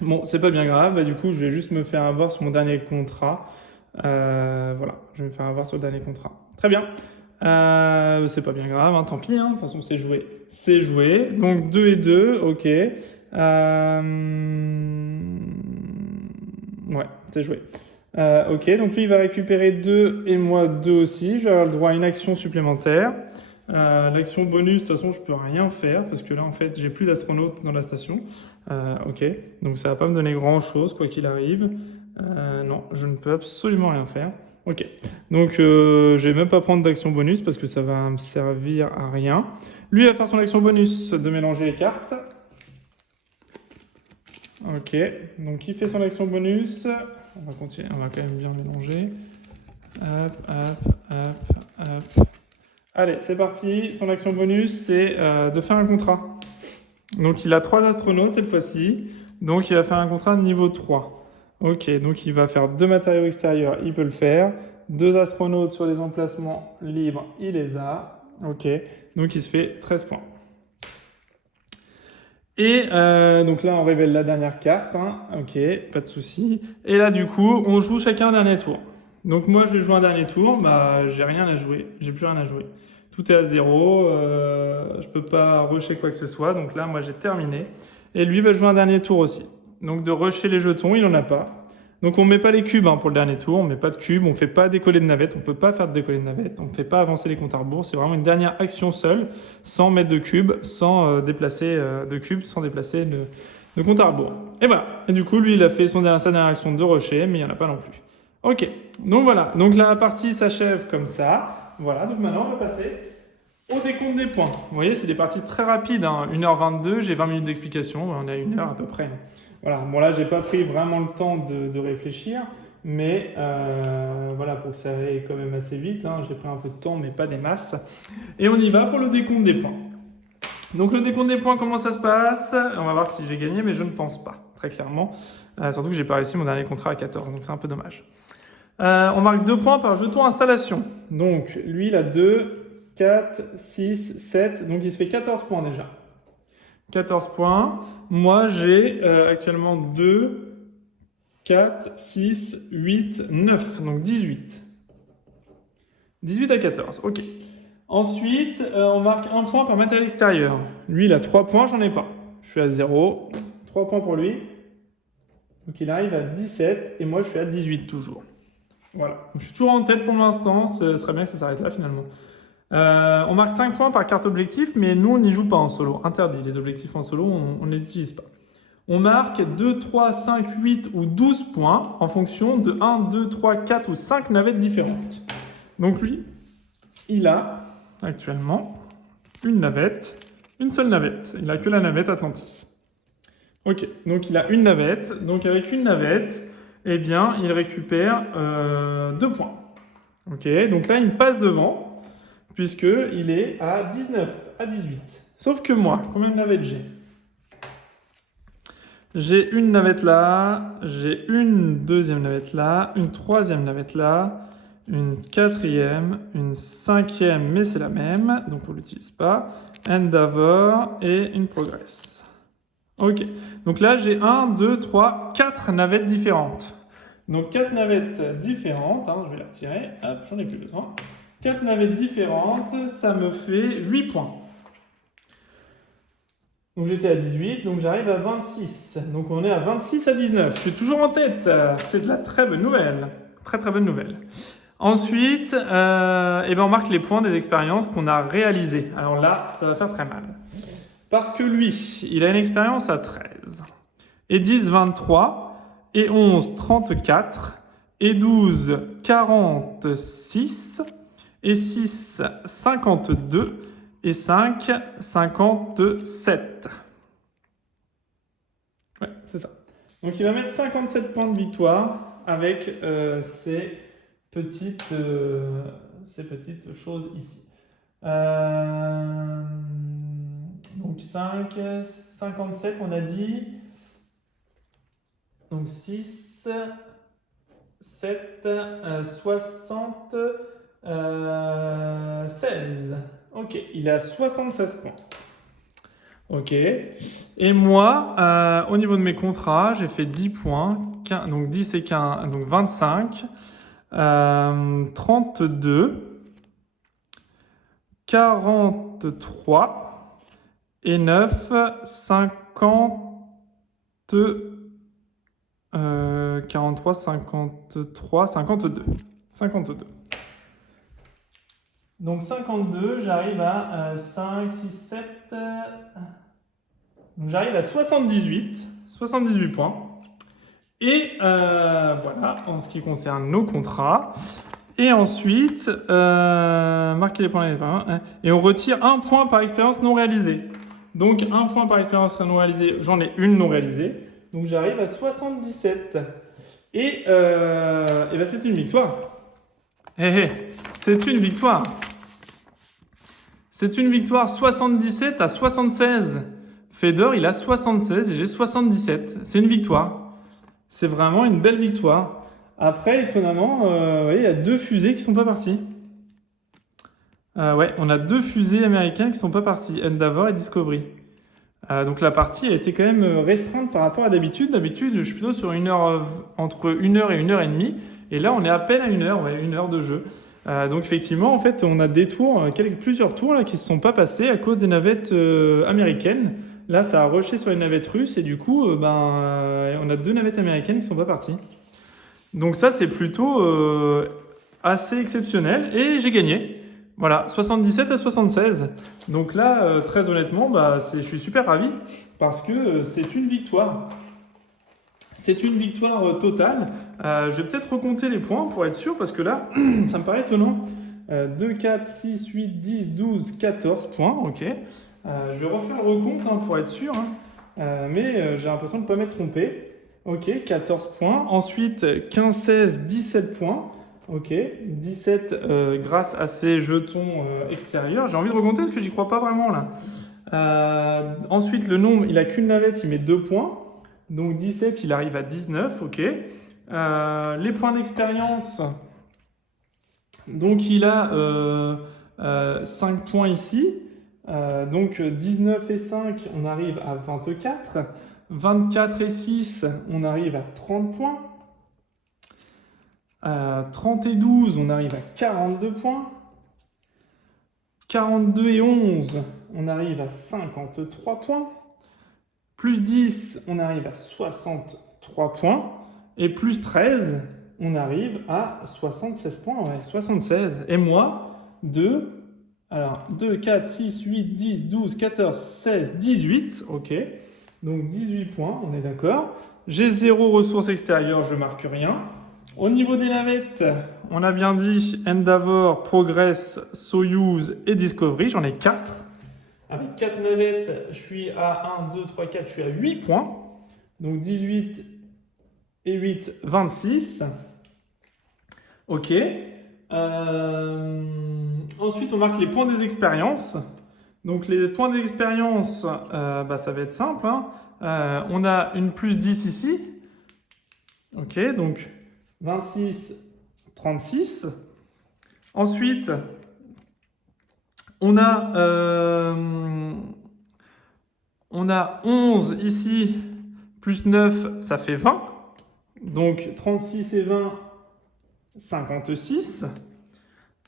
Bon, c'est pas bien grave, bah, du coup je vais juste me faire avoir sur mon dernier contrat. Voilà, je vais me faire avoir sur le dernier contrat. Très bien. C'est pas bien grave, hein, tant pis, hein, de toute façon c'est joué. C'est joué, donc 2 et 2, ok. Ouais, c'est joué. Ok, donc lui il va récupérer 2 et moi 2 aussi. Je vais avoir le droit à une action supplémentaire. L'action bonus, de toute façon, je peux rien faire parce que là en fait j'ai plus d'astronautes dans la station. Ok, donc ça va pas me donner grand chose quoi qu'il arrive. Non, je ne peux absolument rien faire. Ok, donc je vais même pas prendre d'action bonus parce que ça va me servir à rien. Lui va faire son action bonus de mélanger les cartes. Ok, donc il fait son action bonus. On va continuer, on va quand même bien mélanger. Hop, hop, hop, hop. Allez, c'est parti. Son action bonus, c'est de faire un contrat. Donc il a 3 astronautes cette fois-ci. Donc il va faire un contrat de niveau 3. Ok, donc il va faire 2 matériaux extérieurs, il peut le faire. 2 astronautes sur des emplacements libres, il les a. Ok, donc il se fait 13 points. Et donc là, on révèle la dernière carte. Hein. Ok, pas de souci. Et là, du coup, on joue chacun un dernier tour. Donc moi, je vais jouer un dernier tour. Bah, j'ai rien à jouer. J'ai plus rien à jouer. Tout est à 0. Je peux pas rusher quoi que ce soit. Donc là, moi, j'ai terminé. Et lui va jouer un dernier tour aussi. Donc de rusher les jetons, il en a pas. Donc on met pas les cubes hein, pour le dernier tour, on met pas de cubes, on fait pas décoller de navette, on peut pas faire de décoller de navette, on fait pas avancer les comptes à rebours, c'est vraiment une dernière action seule, sans mettre de cubes, sans déplacer de cubes, sans déplacer de compte à rebours. Et voilà, et du coup lui il a fait sa dernière action de rusher, mais il n'y en a pas non plus. Ok, donc voilà, donc la partie s'achève comme ça, voilà, donc maintenant on va passer au décompte des points. Vous voyez, c'est des parties très rapides, hein. 1h22, j'ai 20 minutes d'explication, on est à 1 heure à peu près. Hein. Voilà, bon là, j'ai pas pris vraiment le temps de réfléchir, mais voilà, pour que ça aille quand même assez vite, hein, j'ai pris un peu de temps, mais pas des masses. Et on y va pour le décompte des points. Donc le décompte des points, comment ça se passe? On va voir si j'ai gagné, mais je ne pense pas, très clairement. Surtout que j'ai pas réussi mon dernier contrat à 14, donc c'est un peu dommage. On marque 2 points par jeton installation. Donc lui, il a 2, 4, 6, 7, donc il se fait 14 points déjà. 14 points. Moi, j'ai actuellement 2, 4, 6, 8, 9, donc 18. 18 à 14, ok. Ensuite, on marque 1 point par matériel extérieur. Lui, il a 3 points, j'en ai pas. Je suis à 0. 3 points pour lui. Donc il arrive à 17 et moi, je suis à 18 toujours. Voilà. Donc, je suis toujours en tête pour l'instant. Ce serait bien que ça s'arrête là finalement. On marque 5 points par carte objectif, mais nous, on n'y joue pas en solo. Interdit, les objectifs en solo, on ne les utilise pas. On marque 2, 3, 5, 8 ou 12 points en fonction de 1, 2, 3, 4 ou 5 navettes différentes. Donc lui, il a actuellement une navette, une seule navette. Il n'a que la navette Atlantis. Ok, donc il a une navette. Donc avec une navette, eh bien, il récupère 2 points. Ok, donc là, il me passe devant. Puisqu'il est à 19, à 18. Sauf que moi, combien de navettes j'ai? J'ai une navette là, j'ai une deuxième navette là, une troisième navette là, une quatrième, une cinquième, mais c'est la même, donc on ne l'utilise pas, Endeavor et une Progress. Ok. Donc là, j'ai 1, 2, 3, 4 navettes différentes. Donc 4 navettes différentes, hein, je vais les retirer, hop, j'en ai plus besoin. 4 navettes différentes, ça me fait 8 points. Donc j'étais à 18, donc j'arrive à 26. Donc on est à 26 à 19. Je suis toujours en tête, c'est de la très bonne nouvelle. Très très bonne nouvelle. Ensuite, eh ben on marque les points des expériences qu'on a réalisées. Alors là, ça va faire très mal. Parce que lui, il a une expérience à 13, et 10, 23, et 11, 34, et 12, 46, et 6, 52, et 5, 57. Ouais, c'est ça. Donc il va mettre 57 points de victoire avec petites, ces petites choses ici. Donc 5, 57 on a dit. Donc 6, 7, 60, 16. Ok, il a 76 points. Ok. Et moi, au niveau de mes contrats, j'ai fait 10 points. Donc 10 et 15, donc 25, 32, 43 et 9, 50, 43, 53, 52. 52. Donc 52, j'arrive à 5, 6, 7. Donc j'arrive à 78 points. Et voilà, en ce qui concerne nos contrats. Et ensuite, marquer les points. Et on retire 1 point par expérience non réalisée. Donc 1 point par expérience non réalisée, j'en ai une non réalisée. Donc j'arrive à 77. Et ben c'est une victoire. C'est une victoire. C'est une victoire 77 à 76. Fedor, il a 76 et j'ai 77. C'est une victoire. C'est vraiment une belle victoire. Après, étonnamment, il y a 2 fusées qui ne sont pas parties. Ouais, on a 2 fusées américaines qui ne sont pas parties, Endeavour et Discovery. Donc la partie a été quand même restreinte par rapport à d'habitude. D'habitude, je suis plutôt sur entre 1 heure et 1 heure et demie. Et là, on est à peine à 1 heure, ouais, 1 heure de jeu. Donc effectivement, en fait, on a des tours, plusieurs tours là, qui ne se sont pas passés à cause des navettes américaines. Là, ça a rushé sur les navettes russes et du coup, on a 2 navettes américaines qui ne sont pas parties. Donc ça, c'est plutôt assez exceptionnel et j'ai gagné. Voilà, 77 à 76. Donc là, très honnêtement, je suis super ravi parce que c'est une victoire. C'est une victoire totale. Je vais peut-être recompter les points pour être sûr parce que là, ça me paraît étonnant. 2, 4, 6, 8, 10, 12, 14 points. Ok. Je vais refaire le recompte pour être sûr. Mais j'ai l'impression de ne pas m'être trompé. Ok, 14 points. Ensuite, 15, 16, 17 points. Ok, 17 grâce à ces jetons extérieurs. J'ai envie de recompter parce que j'y crois pas vraiment là. Ensuite, le nombre, il a qu'une navette, il met 2 points. Donc 17, il arrive à 19, ok. Les points d'expérience, donc il a 5 points ici. Donc 19 et 5, on arrive à 24. 24 et 6, on arrive à 30 points. 30 et 12, on arrive à 42 points. 42 et 11, on arrive à 53 points. Plus 10, on arrive à 63 points. Et plus 13, on arrive à 76 points. Ouais, 76. Et moi, 2, 4, 6, 8, 10, 12, 14, 16, 18. Ok. Donc 18 points, on est d'accord. J'ai 0 ressources extérieures, je marque rien. Au niveau des navettes, on a bien dit Endeavour, Progress, Soyuz et Discovery. J'en ai 4. Avec 4 navettes, je suis à 1, 2, 3, 4, je suis à 8 points. Donc 18 et 8, 26. Ok. Ensuite, on marque les points des expériences. Donc les points d'expérience, ça va être simple. On a une plus 10 ici. Ok, donc 26, 36. Ensuite, on On a 11 ici, plus 9, ça fait 20. Donc 36 et 20, 56.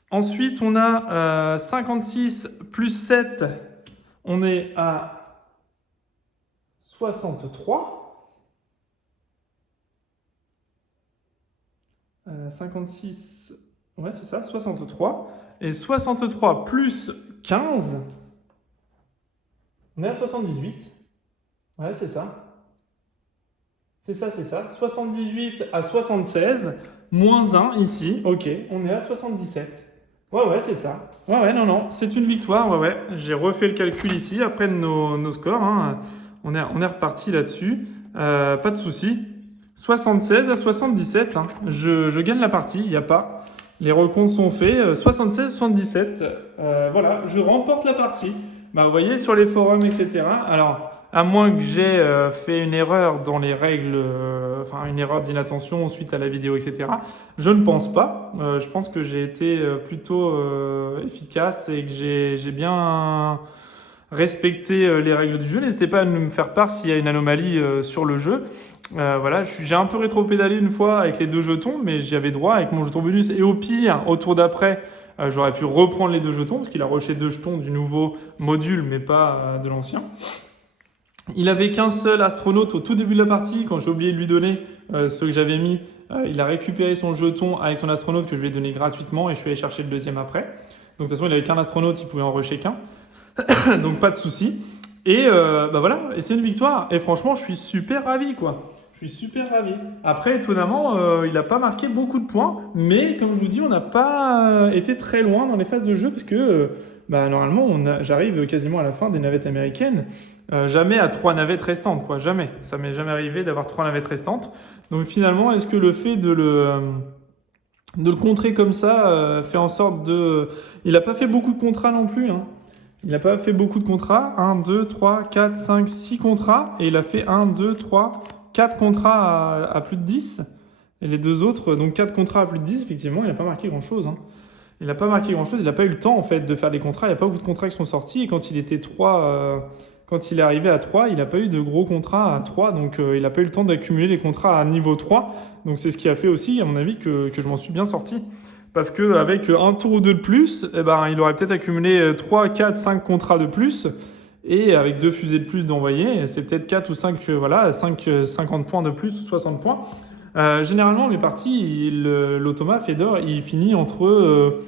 Ensuite, on a 56 plus 7, on est à 63. 56, ouais c'est ça, 63. Et 63 plus 15, on est à 78. Ouais, c'est ça. C'est ça, c'est ça. 78 à 76, moins 1 ici. Ok, on est à 77. Ouais, c'est ça. Ouais, non, c'est une victoire. Ouais. J'ai refait le calcul ici après nos scores. Hein. On est reparti là-dessus. Pas de souci. 76 à 77. Hein. Je gagne la partie, il n'y a pas. Les recomptes sont faits. 76 77. Voilà, je remporte la partie. Bah, vous voyez, sur les forums, etc. Alors, à moins que j'ai fait une erreur dans les règles, enfin une erreur d'inattention suite à la vidéo, etc. Je ne pense pas. Je pense que j'ai été plutôt efficace et que j'ai bien respecté les règles du jeu. N'hésitez pas à me faire part s'il y a une anomalie sur le jeu. Voilà, j'ai un peu rétro-pédalé une fois avec les 2 jetons, mais j'y avais droit avec mon jeton bonus. Et au pire, au tour d'après, j'aurais pu reprendre les 2 jetons, parce qu'il a rushé 2 jetons du nouveau module, mais pas de l'ancien. Il avait qu'un seul astronaute au tout début de la partie. Quand j'ai oublié de lui donner ceux que j'avais mis, il a récupéré son jeton avec son astronaute que je lui ai donné gratuitement et je suis allé chercher le deuxième après. Donc de toute façon, il avait qu'un astronaute, il pouvait en rusher qu'un. Donc pas de souci. Et voilà, et c'est une victoire. Et franchement, je suis super ravi, quoi. Je suis super ravi. Après, étonnamment, il n'a pas marqué beaucoup de points, mais comme je vous dis, on n'a pas été très loin dans les phases de jeu parce que normalement, j'arrive quasiment à la fin des navettes américaines. Jamais à 3 navettes restantes, quoi. Jamais. Ça m'est jamais arrivé d'avoir 3 navettes restantes. Donc finalement, est-ce que le fait de le contrer comme ça fait en sorte de... Il n'a pas fait beaucoup de contrats non plus, hein. Il n'a pas fait beaucoup de contrats. 1, 2, 3, 4, 5, 6 contrats. Et il a fait 1, 2, 3, 4 contrats à plus de 10. Et les 2 autres, donc 4 contrats à plus de 10, effectivement, il n'a pas marqué grand-chose, hein. Il n'a pas marqué grand-chose. Il n'a pas eu le temps, en fait, de faire les contrats. Il n'y a pas beaucoup de contrats qui sont sortis. Et quand il était 3... Quand il est arrivé à 3, il n'a pas eu de gros contrats à 3, donc il n'a pas eu le temps d'accumuler les contrats à niveau 3. Donc c'est ce qui a fait aussi, à mon avis, que je m'en suis bien sorti. Parce qu'avec un tour ou 2 de plus, il aurait peut-être accumulé 3, 4, 5 contrats de plus. Et avec 2 fusées de plus d'envoyer, c'est peut-être 4 ou 5, 50 points de plus ou 60 points. Généralement, mes parties, l'Automa Fedor, il finit entre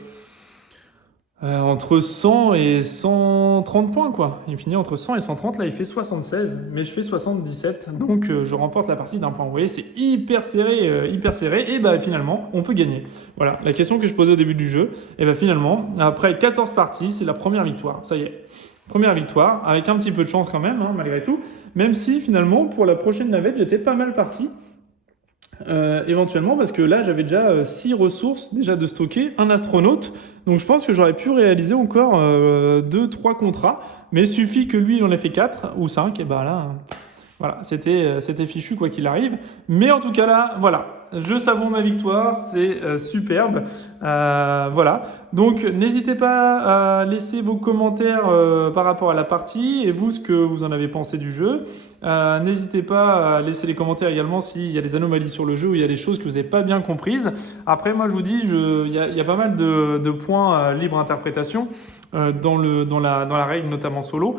100 et 130 points, quoi. Il finit entre 100 et 130. Là, il fait 76, mais je fais 77. Donc, je remporte la partie d'un point. Vous voyez, c'est hyper serré, hyper serré. Et finalement, on peut gagner. Voilà, la question que je posais au début du jeu. Et finalement, après 14 parties, c'est la première victoire. Ça y est. Première victoire, avec un petit peu de chance quand même, hein, malgré tout. Même si, finalement, pour la prochaine navette, j'étais pas mal parti. Éventuellement, parce que là, j'avais déjà 6 ressources déjà de stocker, un astronaute. Donc, je pense que j'aurais pu réaliser encore 2-3 contrats. Mais il suffit que lui, il en ait fait 4 ou 5. Et là, voilà, c'était fichu quoi qu'il arrive. Mais en tout cas là, voilà. Je savoure ma victoire, c'est superbe. Voilà. Donc, n'hésitez pas à laisser vos commentaires par rapport à la partie et vous, ce que vous en avez pensé du jeu. N'hésitez pas à laisser les commentaires également s'il y a des anomalies sur le jeu ou il y a des choses que vous n'avez pas bien comprises. Après, moi, je vous dis, il y a pas mal de points libre interprétation. Dans la règle, notamment solo.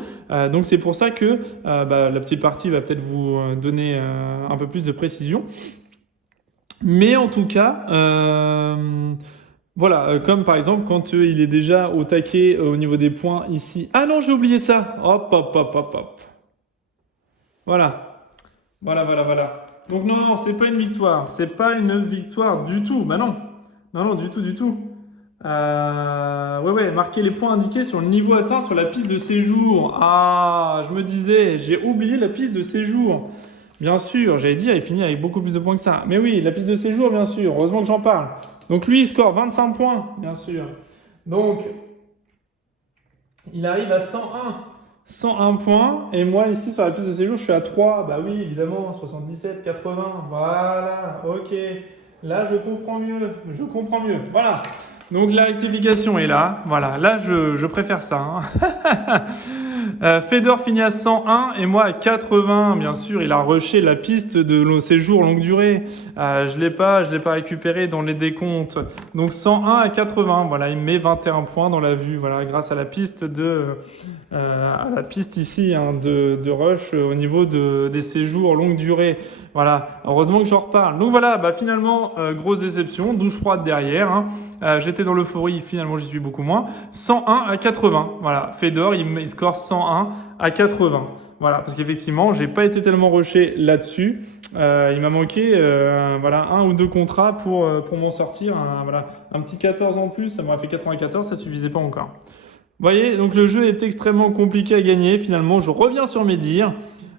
Donc c'est pour ça que la petite partie va peut-être vous donner un peu plus de précision. Mais en tout cas, voilà, comme par exemple quand il est déjà au taquet au niveau des points ici. Ah non, j'ai oublié ça. Hop. Voilà. Donc non, c'est pas une victoire. C'est pas une victoire du tout. Non, du tout. Marquer les points indiqués sur le niveau atteint sur la piste de séjour. Ah, je me disais, j'ai oublié la piste de séjour. Bien sûr, j'avais dit, il finit avec beaucoup plus de points que ça. Mais oui, la piste de séjour, bien sûr, heureusement que j'en parle. Donc lui, il score 25 points, bien sûr. Donc, il arrive à 101 points. Et moi, ici, sur la piste de séjour, je suis à 3. Bah oui, évidemment, 77, 80. Voilà, ok. Là, je comprends mieux. Voilà. Donc la rectification est là, voilà, là je préfère ça. Hein. Fedor finit à 101 et moi à 80. Bien sûr, il a rushé la piste de séjour longue durée. Je l'ai pas récupéré dans les décomptes. Donc 101 à 80. Voilà, il met 21 points dans la vue. Voilà, grâce à la piste à la piste ici hein, de rush au niveau des séjours longue durée. Voilà, heureusement que j'en reparle. Donc voilà, finalement, grosse déception, douche froide derrière. Hein. J'étais dans l'euphorie, finalement j'y suis beaucoup moins. 101 à 80. Voilà, Fedor, il score 101 à 80. Voilà, parce qu'effectivement, j'ai pas été tellement rushé là-dessus. Il m'a manqué voilà, 1 ou 2 contrats pour m'en sortir. Voilà, un petit 14 en plus, ça m'aurait fait 94, ça suffisait pas encore. Vous voyez, donc le jeu est extrêmement compliqué à gagner. Finalement, je reviens sur mes dires.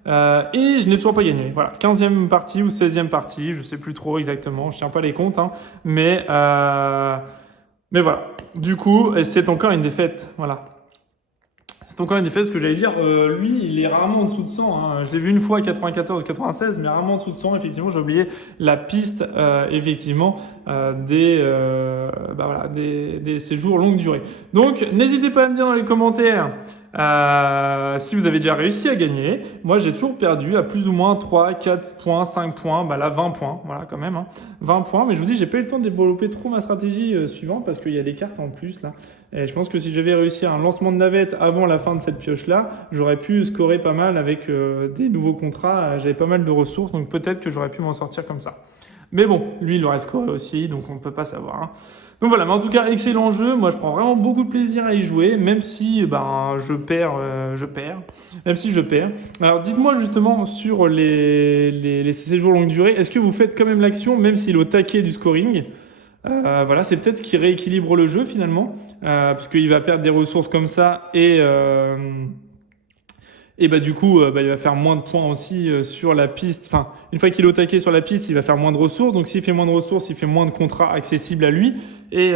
Et je n'ai toujours pas gagné. Voilà, 15e partie ou 16e partie, je ne sais plus trop exactement, je ne tiens pas les comptes, hein, mais voilà. Du coup, c'est encore une défaite. Voilà. C'est encore une défaite, ce que j'allais dire. Lui, il est rarement en dessous de 100. Hein. Je l'ai vu une fois à 94 ou 96, mais rarement en dessous de 100. Effectivement, j'ai oublié la piste, effectivement, des séjours longue durée. Donc, n'hésitez pas à me dire dans les commentaires si vous avez déjà réussi à gagner. Moi, j'ai toujours perdu à plus ou moins 3, 4 points, 5 points, là 20 points, voilà quand même, hein. 20 points, mais je vous dis, j'ai pas eu le temps de développer trop ma stratégie suivante parce qu'il y a des cartes en plus là. Et je pense que si j'avais réussi un lancement de navette avant la fin de cette pioche-là, j'aurais pu scorer pas mal avec des nouveaux contrats, j'avais pas mal de ressources, donc peut-être que j'aurais pu m'en sortir comme ça. Mais bon, lui, il aurait scoré aussi, donc on ne peut pas savoir, hein. Donc voilà, mais en tout cas, excellent jeu. Moi, je prends vraiment beaucoup de plaisir à y jouer, même si je perds. Même si je perds. Alors, dites-moi justement sur les séjours longue durée, est-ce que vous faites quand même l'action, même s'il est au taquet du scoring? Voilà, c'est peut-être ce qui rééquilibre le jeu finalement, parce qu'il va perdre des ressources comme ça et du coup, il va faire moins de points aussi sur la piste. Enfin, une fois qu'il est au taquet sur la piste, il va faire moins de ressources. Donc, s'il fait moins de ressources, il fait moins de contrats accessibles à lui. Et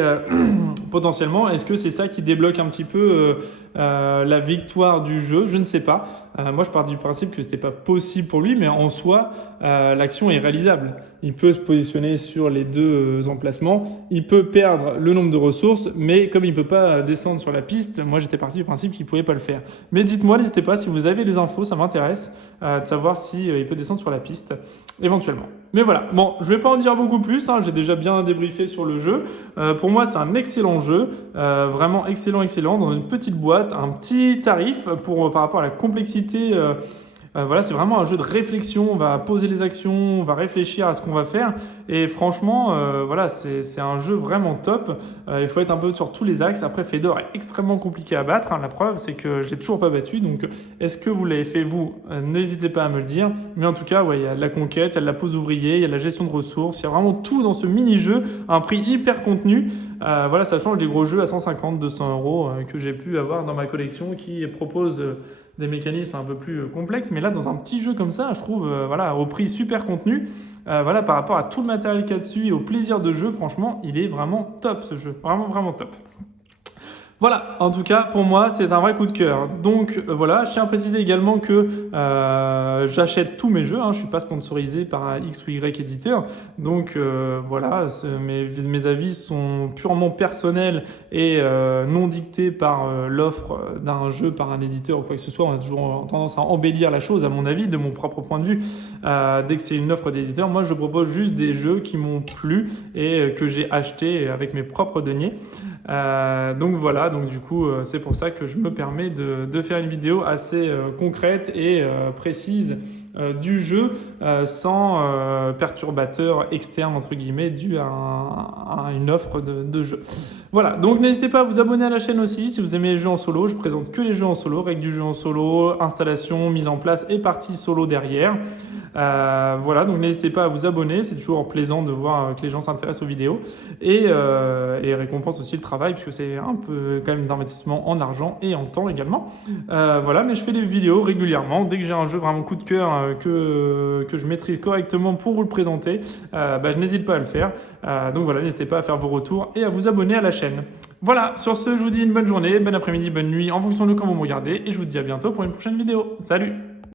potentiellement, est-ce que c'est ça qui débloque un petit peu la victoire du jeu? Je ne sais pas. Moi, je pars du principe que c'était pas possible pour lui, mais en soi, l'action est réalisable. Il peut se positionner sur les deux emplacements. Il peut perdre le nombre de ressources, mais comme il peut pas descendre sur la piste, moi, j'étais parti du principe qu'il pouvait pas le faire. Mais dites-moi, n'hésitez pas, si vous avez les infos, ça m'intéresse de savoir si il peut descendre sur la piste, éventuellement. Mais voilà, bon, je vais pas en dire beaucoup plus, hein, j'ai déjà bien débriefé sur le jeu. Pour moi, c'est un excellent jeu, vraiment excellent, dans une petite boîte, un petit tarif par rapport à la complexité. Voilà, c'est vraiment un jeu de réflexion. On va poser les actions, on va réfléchir à ce qu'on va faire. Et franchement, voilà, c'est un jeu vraiment top. Il faut être un peu sur tous les axes. Après, Fedor est extrêmement compliqué à battre, hein. La preuve, c'est que je l'ai toujours pas battu. Donc, est-ce que vous l'avez fait vous? N'hésitez pas à me le dire. Mais en tout cas, ouais, il y a de la conquête, il y a de la pose ouvrier, il y a de la gestion de ressources. Il y a vraiment tout dans ce mini-jeu, à un prix hyper contenu. Voilà, ça change des gros jeux à 150, 200 euros que j'ai pu avoir dans ma collection qui propose des mécanismes un peu plus complexes, mais là dans un petit jeu comme ça, je trouve voilà, au prix super contenu, voilà, par rapport à tout le matériel qu'il y a dessus et au plaisir de jeu, franchement, il est vraiment top ce jeu, vraiment top. Voilà, en tout cas, pour moi, c'est un vrai coup de cœur. Donc voilà, je tiens à préciser également que j'achète tous mes jeux, hein, je ne suis pas sponsorisé par un X ou Y éditeur. Donc voilà, mes avis sont purement personnels et non dictés par l'offre d'un jeu par un éditeur ou quoi que ce soit. On a toujours tendance à embellir la chose, à mon avis, de mon propre point de vue. Dès que c'est une offre d'éditeur, moi je propose juste des jeux qui m'ont plu et que j'ai acheté avec mes propres deniers. Donc voilà, donc du coup c'est pour ça que je me permets de faire une vidéo assez concrète et précise du jeu sans perturbateur externe entre guillemets dû à une offre de jeu. Voilà, donc n'hésitez pas à vous abonner à la chaîne aussi si vous aimez les jeux en solo. Je présente que les jeux en solo, règles du jeu en solo, installation, mise en place et partie solo derrière. Voilà, donc n'hésitez pas à vous abonner, c'est toujours plaisant de voir que les gens s'intéressent aux vidéos et récompense aussi le travail puisque c'est un peu quand même d'investissement en argent et en temps également. Voilà, mais je fais des vidéos régulièrement. Dès que j'ai un jeu vraiment coup de cœur que je maîtrise correctement pour vous le présenter, je n'hésite pas à le faire. Donc voilà, n'hésitez pas à faire vos retours et à vous abonner à la chaîne. Voilà, sur ce, je vous dis une bonne journée, bon après-midi, bonne nuit en fonction de quand vous me regardez et je vous dis à bientôt pour une prochaine vidéo. Salut!